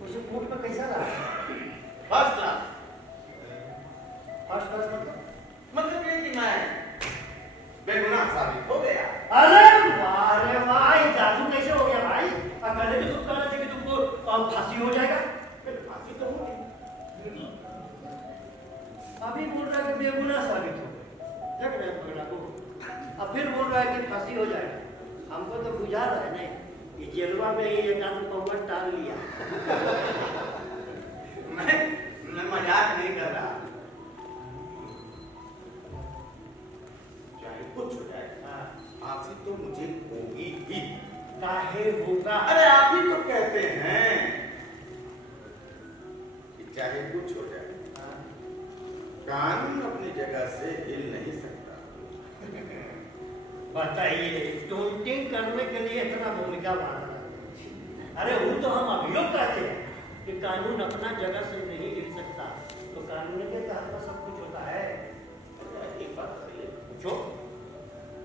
उसे कोर्ट में कैसा रहा? First class. फर्स्ट क्लास मतलब ये कि मैं बेगुनाह साबित हो गया। अरे वाह, जादू कैसे हो गया भाई? पहले तो तुम कह रहे थे कि तुमको फांसी हो जाएगा। फांसी तो होगी। अभी बोल रहा है कि बेगुनाह साबित हो गए, देख रहे हैं पगला को। अब फिर बोल रहा है कि फांसी हो जाएगा। हमको तो बुझा रहा है नहीं, ये जेलवा में ही एक आदमी पौवट टाल लिया। मैं मजाक नहीं कर रहा। चाहे कुछ हो जाए, फांसी तो मुझे होगी ही। काहे होगा? अरे आप ही तो कहते हैं कि चाहे कुछ हो जाए, कानून अपनी जगह से हिल नहीं सकता। बताइए, टोंटिंग करने के लिए इतना भूमिका माना? अरे वो तो हम अभियोग कहते हैं कि कानून अपना जगह से नहीं हिल सकता, तो कानून के तहत तो सब कुछ होता है। एक बात बताइए, पूछो।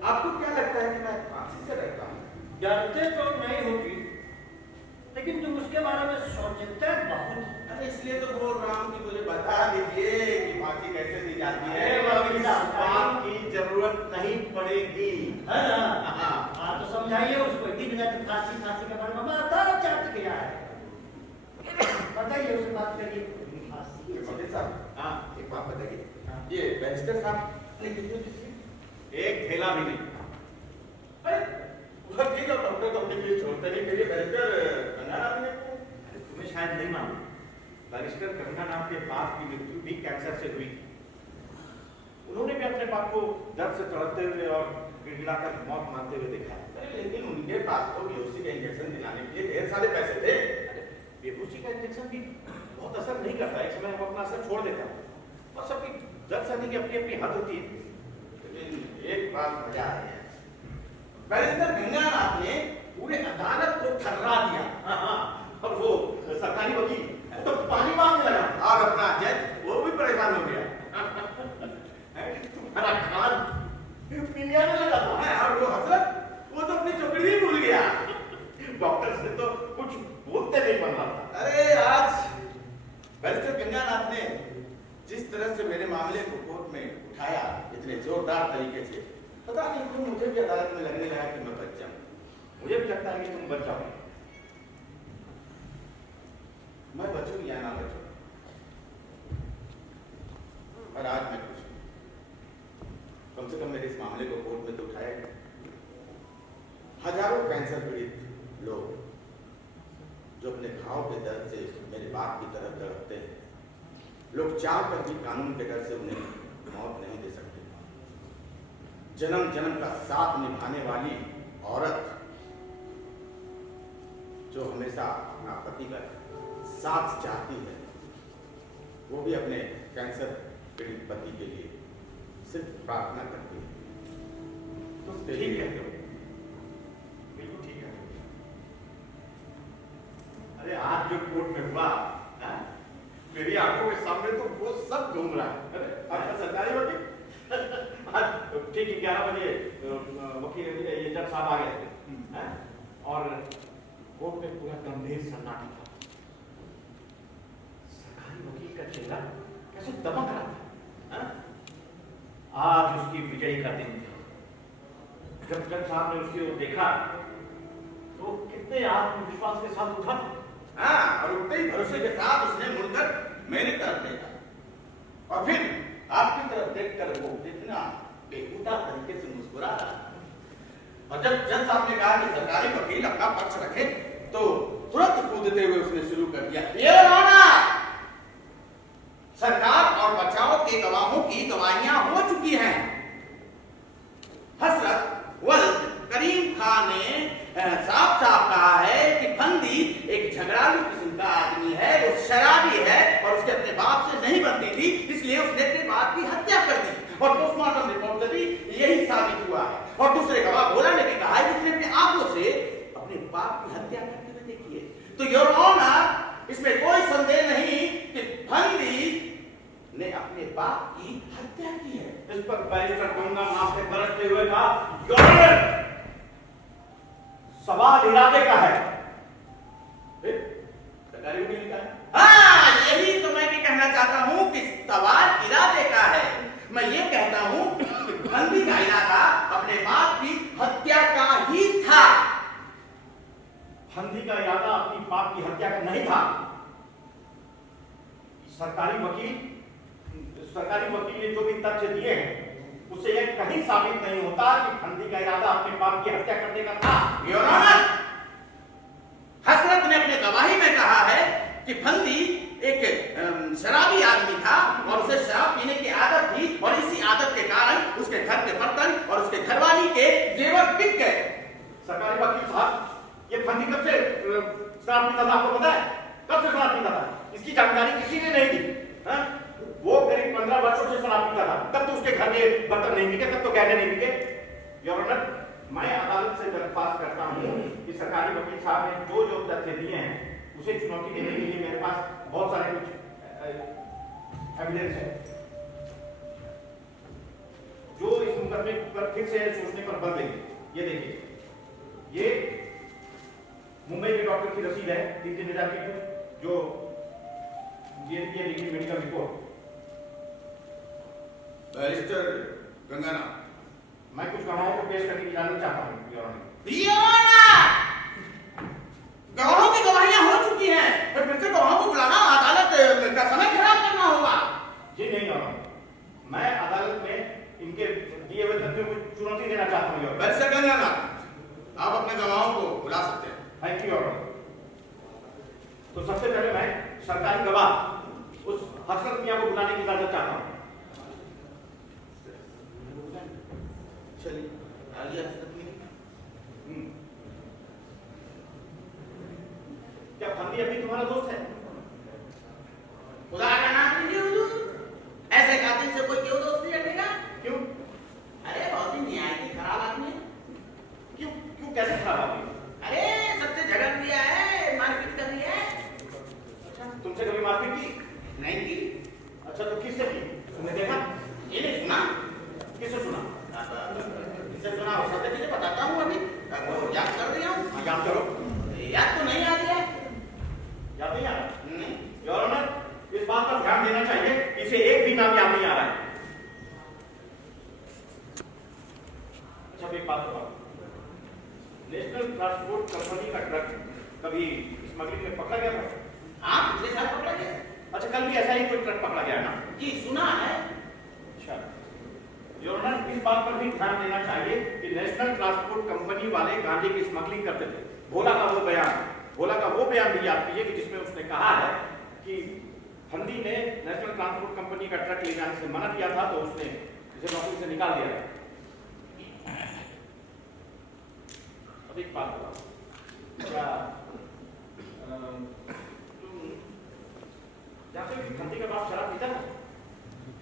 आपको क्या लगता है कि मैं फांसी से डरता हूँ? डरते तो नहीं होगी, लेकिन तुम उसके बारे में सोचते बहुत। अरे इसलिए तो बोल रहा हूँ कि मुझे बता दीजिए कि फांसी कैसे दी जाती है। वकील साहब, इस बात की जरूरत नहीं पड़ेगी। है ना? हाँ, तो समझाइए उसको। दिन रात फांसी फांसी के बारे में माता चाट गया है। बताइए, उससे बात करिए। फांसी वकील साहब, हाँ, एक बात बताइए, हाँ। ये बैरिस्टर साहब ने कितनी फीस ली? एक थैला भी नहीं। अरे वकील और डॉक्टर तो अपनी फीस छोड़ते नहीं, फिर ये बैरिस्टर गंगानाथ ने तुम्हें शायद नहीं मालूम, बैरिस्टर गंगानाथ के बाप की मृत्यु भी कैंसर से हुई। उन्होंने भी अपने बाप को दर्द से तड़पते हुए और गिड़गिड़ाकर मौत मानते हुए देखा है। अरे लेकिन उनके पास तो बेहोशी का इंजेक्शन दिलाने के लिए ढेर सारे पैसे थे। बेहोशी का इंजेक्शन भी बहुत असर नहीं करता, एक समय वो अपना असर छोड़ देता है, और सबकी दर्द सहने की अपनी अपनी हद होती है। लेकिन एक बात मजा आ गया, बैरिस्टर गंगानाथ ने पूरे अदालत को थर्रा दिया। हाँ, और वो सरकारी वकील तो पानी मांगने लगा और अपना जज वो भी परेशान हो गया। तुम्हारा खान पिलियाने लगा था। और वो हसरत वो तो अपनी चौकड़ी ही भूल गया। डॉक्टर से तो कुछ बोलते नहीं बन रहा था। अरे आज बैरिस्टर गंगानाथ ने जिस तरह से मेरे मामले को कोर्ट में उठाया, इतने जोरदार तरीके से, पता नहीं क्यों मुझे भी अदालत में लगने लगा कि मैं बच जाऊं। मुझे भी लगता है कि तुम बच जाओ। मैं बचूं या ना बचूं, और आज मैं खुश हूं। कम से कम मेरे इस मामले को कोर्ट में तो उठाया गया। हजारों कैंसर पीड़ित लोग जो अपने घाव के दर्द से मेरे बाप की तरह तड़पते हैं, लोग चाह कर भी कानून के डर से उन्हें मौत नहीं दे सकते। जन्म जन्म का साथ निभाने वाली औरत जो हमेशा अपना पति का साथ चाहती है, वो भी अपने कैंसर पीड़ित पति के लिए सिर्फ प्रार्थना करती है। तुम ठीक है, बिल्कुल ठीक है। अरे आज जो कोर्ट में हुआ, मेरी आंखों के सामने तो वो सब घूम रहा है। अरे आपका सरकारी वकील आज ठीक 11 बजे वकील ये जज साहब आ गए थे, और कोर्ट में पूरा गंभीर सन्नाटा था। सरकारी वकील का चेहरा कैसे दमक रहा था। आज उसकी विजयी का दिन था। जब जज साहब ने उसकी ओर देखा तो कितना कितने आत्मविश्वास के साथ उठा। हाँ, और उठते ही भरोसे के साथ उसने मुड़कर मेरी तरफ देखा और फिर आपकी तरफ देखकर वो इतना बेहुदा तरीके से मुस्कुरा रहा। और जब जज साहब ने कहा कि सरकारी वकील अपना पक्ष रखे तो तुरंत कूदते हुए उसने शुरू कर दिया, ये ऑनर, सरकार और बचाव के गवाहों की गवाहियां हो चुकी हैं। हसरत वल्द करीम खान ने साफ साफ कहा है कि फंदी एक झगड़ालू किस्म का आदमी है, वो शराबी है और उसके अपने बाप से नहीं बनती थी, इसलिए उसने अपने बाप की हत्या कर दी और पोस्टमार्टम रिपोर्ट से भी यही साबित हुआ है। और दूसरे गवाह भोला ने भी कहा है कि उसने अपने आंखों से अपने बाप की हत्या करते हुए देखी है। तो योर ऑनर, इसमें कोई संदेह नहीं कि फंदी ने अपने बाप की हत्या की है। इस पर बैरिस्टर गंगा नाम से बरसते हुए कहा, योर ऑनर, सवाल इरादे का है। सरकारी वकील का है। हाँ, यही तो मैं भी कहना चाहता हूं कि सवाल इरादे का है। मैं ये कहता हूं कि फंदी का इरादा अपने बाप की हत्या का ही था। फंदी का इरादा अपनी बाप की हत्या का नहीं था। सरकारी वकील ने जो भी तथ्य दिए हैं उससे यह कहीं साबित नहीं होता कि फंदी का इरादा अपने बाप की हत्या करने का था। योर ऑनर, हसरत ने अपने गवाही में कहा है कि फंदी एक शराबी आदमी था और उसे शराब पीने की आदत थी और इसी आदत के कारण उसके घर के बर्तन और उसके घरवाली के जेवर बिक गए। सरकारी वकील साहब, ये फंदी कब से शराब पीता था आपको पता है? कब से शराब पीता था? इसकी जानकारी किसी ने नहीं दी। हाँ? वो करीब 15 वर्षों से शराब पीता था, तब तो उसके घर के बर्तन नहीं बिके, तब तो गहने नहीं बिके। योर ऑनर, मैं अदालत से दरख्वास्त करता हूं कि सरकारी वकील साहब ने जो जो तथ्य दिए हैं उसे चुनौती देने के लिए मेरे पास बहुत सारे कुछ एविडेंस है जो इस मुकदमे पर फिर से सोचने पर बल देंगे। ये देखिए, ये मुंबई के डॉक्टर की रसीद है 3,000 की, जो ये देखिए मेडिकल रिपोर्ट। बैरिस्टर गंगाना, मैं कुछ गवाहों को पेश करके जानना चाहता हूँ योर ऑनर। गवाहों की गवाहियां हो चुकी हैं, पर फिर से गवाहों को बुलाना अदालत का समय खराब करना होगा। जी नहीं योर ऑनर, मैं अदालत में इनके दिए हुए तथ्यों को चुनौती देना चाहता हूँ योर ऑनर। बैरिस्टर गंगाना, आप अपने गवाहों को बुला सकते हैं। Thank you your honour. तो सबसे पहले मैं सरकारी गवाह उस हसरत मियां को बुलाने की इजाजत चाहता हूँ। चलिए, आइए हसरत मियां। क्या फंदी अभी तुम्हारा दोस्त है? खुदा का नाम लीजिए हुजूर, ऐसे कातिल से कोई क्यों दोस्ती रखेगा? क्यों? अरे बहुत ही न्याय की खराब आदमी है। क्यों क्यों कैसे खराब आदमी? अरे सबसे झगड़ लिया है, मारपीट कर लिया है। अच्छा, तुमसे कभी मारपीट की? नहीं की। अच्छा, तो किससे की? तुमने देखा? ये नहीं सुना? किससे सुना? किससे सुना हो सकता है, तुझे बताता हूँ अभी। वो याद कर दिया हूँ। हाँ, याद करो। याद तो नहीं आ रही है। याद नहीं आ रहा? नहीं। योर ऑनर, इस बात पर ध्यान देना चाहिए, इसे एक भी नाम याद नहीं आ रहा है। अच्छा, एक बात बताओ, नेशनल ट्रांसपोर्ट कंपनी का ट्रक कभी स्मगलिंग में पकड़ा गया था? हाँ, पिछले साल पकड़ा गया। अच्छा, कल भी ऐसा ही कोई ट्रक पकड़ा गया है ना? जी सुना है। अच्छा, योर ऑनर, इस बात पर भी ध्यान देना चाहिए कि नेशनल ट्रांसपोर्ट कंपनी वाले गांजे की स्मगलिंग करते थे। भोला का वो बयान भी याद कीजिए कि जिसमें उसने कहा है कि फंदी ने नेशनल ट्रांसपोर्ट कंपनी का ट्रक ले जाने से मना किया था, तो उसने इसे नौकरी से निकाल दिया था। अब एक बात बताओ, क्या तुम जानते हो कि फंदी का बाप शराब पीता था?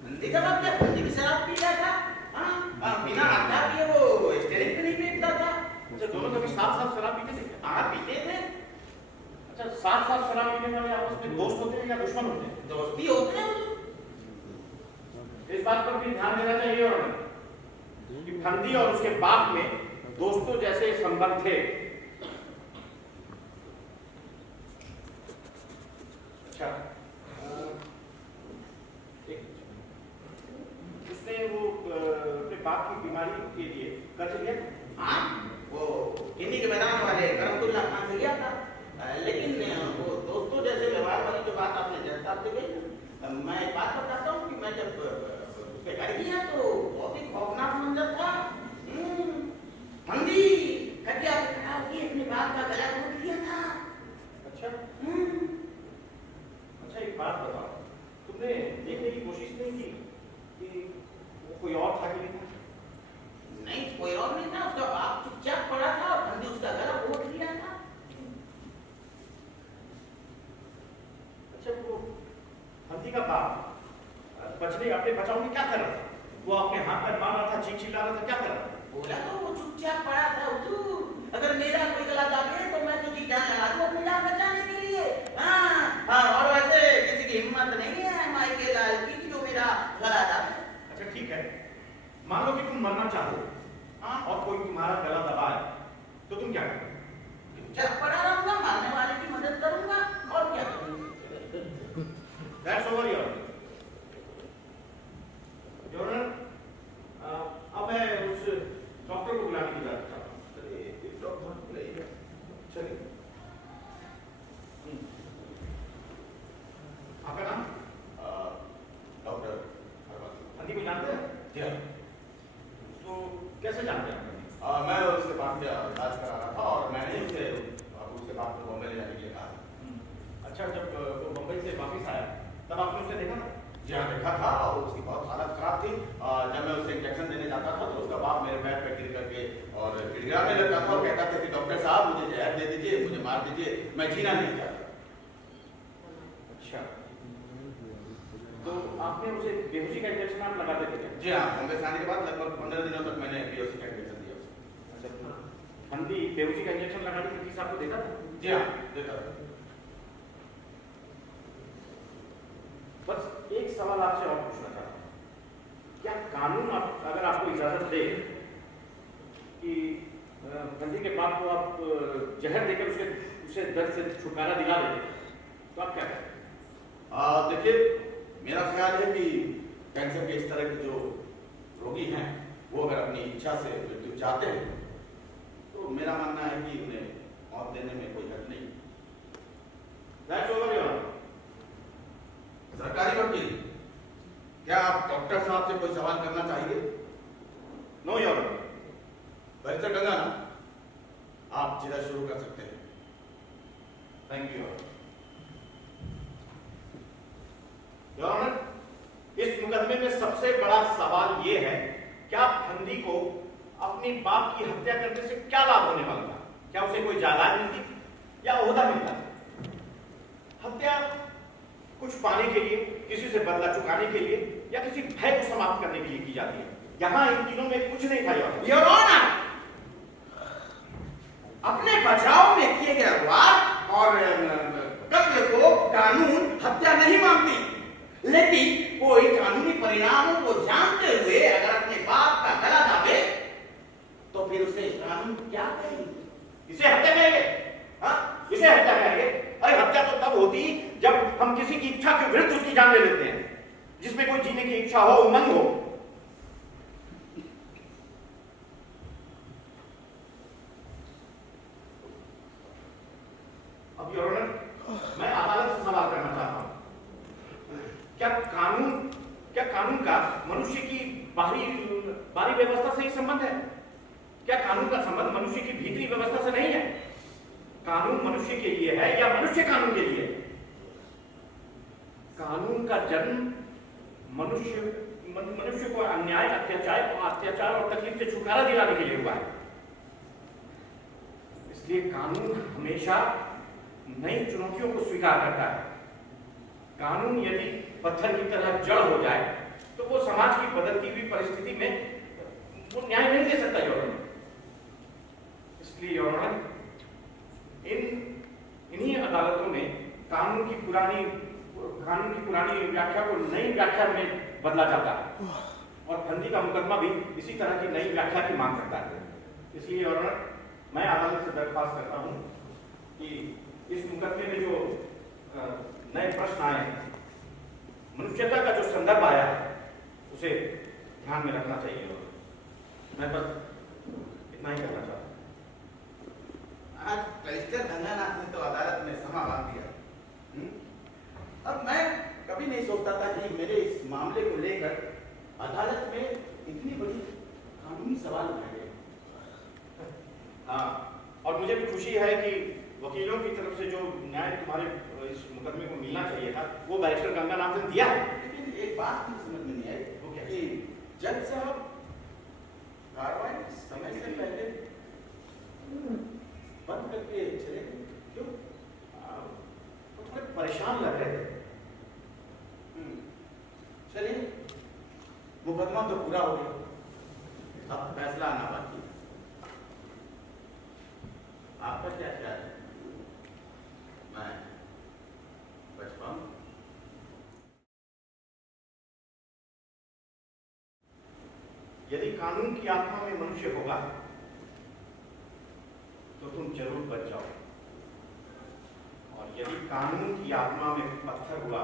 फंदी का बाप क्या फंदी की शराब पी रहा था? हाँ, बिना आधा पिए वो स्टेरिंग पे नहीं पीता था। अच्छा, दोनों कभी साथ शराब पीते थे? हाँ, पीते थे। अच्छा, साथ शराब पीने वाले आपस में दोस्त होते हैं या दुश्मन होते हैं? दोस्ती होते हैं। इस बात पर भी ध्यान देना चाहिए और कि फंदी और उसके बाप में दोस्तों जैसे संबंध थे। अच्छा, उसने वो अपने बाप की बीमारी के लिए कर्ज लिया? हाँ, वो हिंदी के मैदान वाले करमतुल्लाह खान से लिया लेकिन वो दोस्तों जैसे व्यवहार वाली जो बात आपने जज साहब से कही, मैं एक बात बताता हूँ कि मैं जब उसके घर गया तो बहुत ही खौफनाक मंजर था। फंदी खटिया पे खड़ा होकर अपने बाप का गला घोट लिया था। अच्छा अच्छा, एक बात बताओ, तुमने देखने की कोशिश नहीं की कि वो कोई और था कि नहीं था? नहीं, कोई और नहीं था, उसका बाप चुपचाप पड़ा था और फंदी उसका गला घोट लिया था। अच्छा, वो फंदी का बाप बचने अपने बचाव में क्या कर रहा था? वो अपने हाथ पर मार रहा था, चीख चिल्ला रहा था, क्या कर रहा था? बोला तो वो चुपचाप पड़ा था। हुजूर, अगर मेरा कोई गला दागे तो मैं तुझी जान लगा दूं अपनी जान बचाने के लिए। हाँ, और वैसे किसी की हिम्मत नहीं है माई के लाल की जो मेरा गला दागे। अच्छा ठीक है, मान लो कि तुम मरना चाहो, हाँ, और कोई तुम्हारा गला दबाए तो तुम क्या करोगे? चुपचाप पड़ा रहूंगा, मारने वाले की मदद करूंगा और क्या करूंगा। That's over, Your Honor, अब मैं उस डॉक्टर को बुलाने की बात चाहता हूँ। चलिए, डॉक्टर बुलाइए। चलिए। आपका नाम? डॉक्टर फंदी को जानते हैं? जी हाँ। तो कैसे जानते हैं? मैं उसके पास इलाज करा रहा था और मैंने उसके पास बॉम्बे ले जाने के लिए कहा। अच्छा, जब वो बम्बई से वापस आया तब आपने उसे देखा था? जी हाँ, देखा था और उसकी बहुत हालत खराब थी। जब मैं उसे इंजेक्शन देने जाता था तो उसका बाप मेरे बैग पे गिर करके और गिड़गिड़ाने लगता था और कहता था कि डॉक्टर साहब मुझे जहर दे दीजिए, मुझे मार दीजिए, मैं जीना नहीं चाहता। अच्छा, तो आपने उसे बेहोशी का इंजेक्शन आप लगा देते थे? जी हाँ, बॉम्बे से आने के बाद लगभग 15 दिनों तक मैंने बेहोशी का इंजेक्शन दिया उसे। अच्छा, फंदी बेहोशी का इंजेक्शन लगाने की किसी आपको देखा था? जी हाँ, देखा था। बस एक सवाल आपसे और पूछना चाहता हूँ, क्या कानून अगर आपको इजाजत दे कि फंदी के बाप को आप जहर देकर उसे दर्द से छुटकारा दिला देते तो आप क्या करें? देखिए, मेरा ख्याल है कि कैंसर के इस तरह के जो रोगी हैं वो अगर अपनी इच्छा से मृत्यु चाहते हैं तो मेरा मानना है कि उन्हें मौत देने में कोई हर्ज नहीं। That's over, Your Honor. सरकारी वकील, क्या आप डॉक्टर साहब से कोई सवाल करना चाहेंगे? No, your honour. Barrister Gangana, आप सीधा शुरू कर सकते हैं। Thank you, your honour. इस मुकदमे में सबसे बड़ा सवाल यह है, क्या फंदी को अपनी बाप की हत्या करने से क्या लाभ होने वाला था? क्या उसे कोई जायदाद मिलती या ओहदा मिलता? हत्या कुछ पाने के लिए, किसी से बदला चुकाने के लिए या किसी भय को समाप्त करने के लिए की जाती है। यहां इन तीनों में कुछ नहीं था, योर ऑनर। अपने बचाव में किए गए वार और कत्ल को कानून हत्या नहीं मानती, लेकिन कोई कानूनी परिणामों को जानते हुए अगर अपने बाप का गला दाबे तो फिर उसे कानून क्या कहेंगे? इसे हत्या कहेंगे? हाँ, इसे हत्या कहेंगे? अरे हत्या तो तब होती जब हम किसी की इच्छा के विरुद्ध उसकी जान ले लेते हैं, जिसमें कोई जीने की इच्छा हो, उमंग हो। अब योर ऑनर, मैं अदालत से सवाल करना चाहता हूं, क्या कानून का मनुष्य की बाहरी व्यवस्था से ही संबंध है? क्या कानून का संबंध मनुष्य की भीतरी व्यवस्था से नहीं है? कानून मनुष्य के लिए है या मनुष्य कानून के लिए? कानून का जन्म मनुष्य को अन्याय, अत्याचार और तकलीफ से छुटकारा दिलाने के लिए हुआ है। इसलिए कानून हमेशा नई चुनौतियों को स्वीकार करता है। कानून यदि पत्थर की तरह जड़ हो जाए तो वो समाज की बदलती हुई परिस्थिति में वो न्याय नहीं दे सकता, योर ऑनर। इसलिए योर ऑनर, इन्हीं अदालतों में कानून की पुरानी व्याख्या को नई व्याख्या में बदला जाता है और फंदी का मुकदमा भी इसी तरह की नई व्याख्या की मांग करता है। इसलिए योर ऑनर, मैं अदालत से दरख्वास्त करता हूं कि इस मुकदमे में जो नए प्रश्न आए हैं, मनुष्यता का जो संदर्भ आया है, उसे ध्यान में रखना चाहिए। मैं बस इतना ही कहना चाहता हूँ। आज बैरिस्टर गंगानाथ ने तो अदालत में समा बांध दिया। अब मैं कभी नहीं सोचता था कि मेरे इस मामले को लेकर अदालत में इतनी बड़ी कानूनी सवाल उठाए गए। हाँ, और मुझे भी खुशी है कि वकीलों की तरफ से जो न्याय तुम्हारे इस मुकदमे को मिलना चाहिए था वो बैरिस्टर गंगानाथ ने दिया है। लेकिन एक बात मुझे समझ में नहीं आई, वो क्या कि जज साहब कार्रवाई समय से पहले बंद करके चले गए, क्यों? वो थोड़े परेशान लग रहे थे। चलिए, मुकदमा तो पूरा हो गया, अब फैसला आना बाकी है। आपका क्या ख्याल है? मैं बच पाऊं? यदि कानून की आत्मा में मनुष्य होगा तो तुम जरूर बच जाओ, और यदि कानून की आत्मा में पत्थर हुआ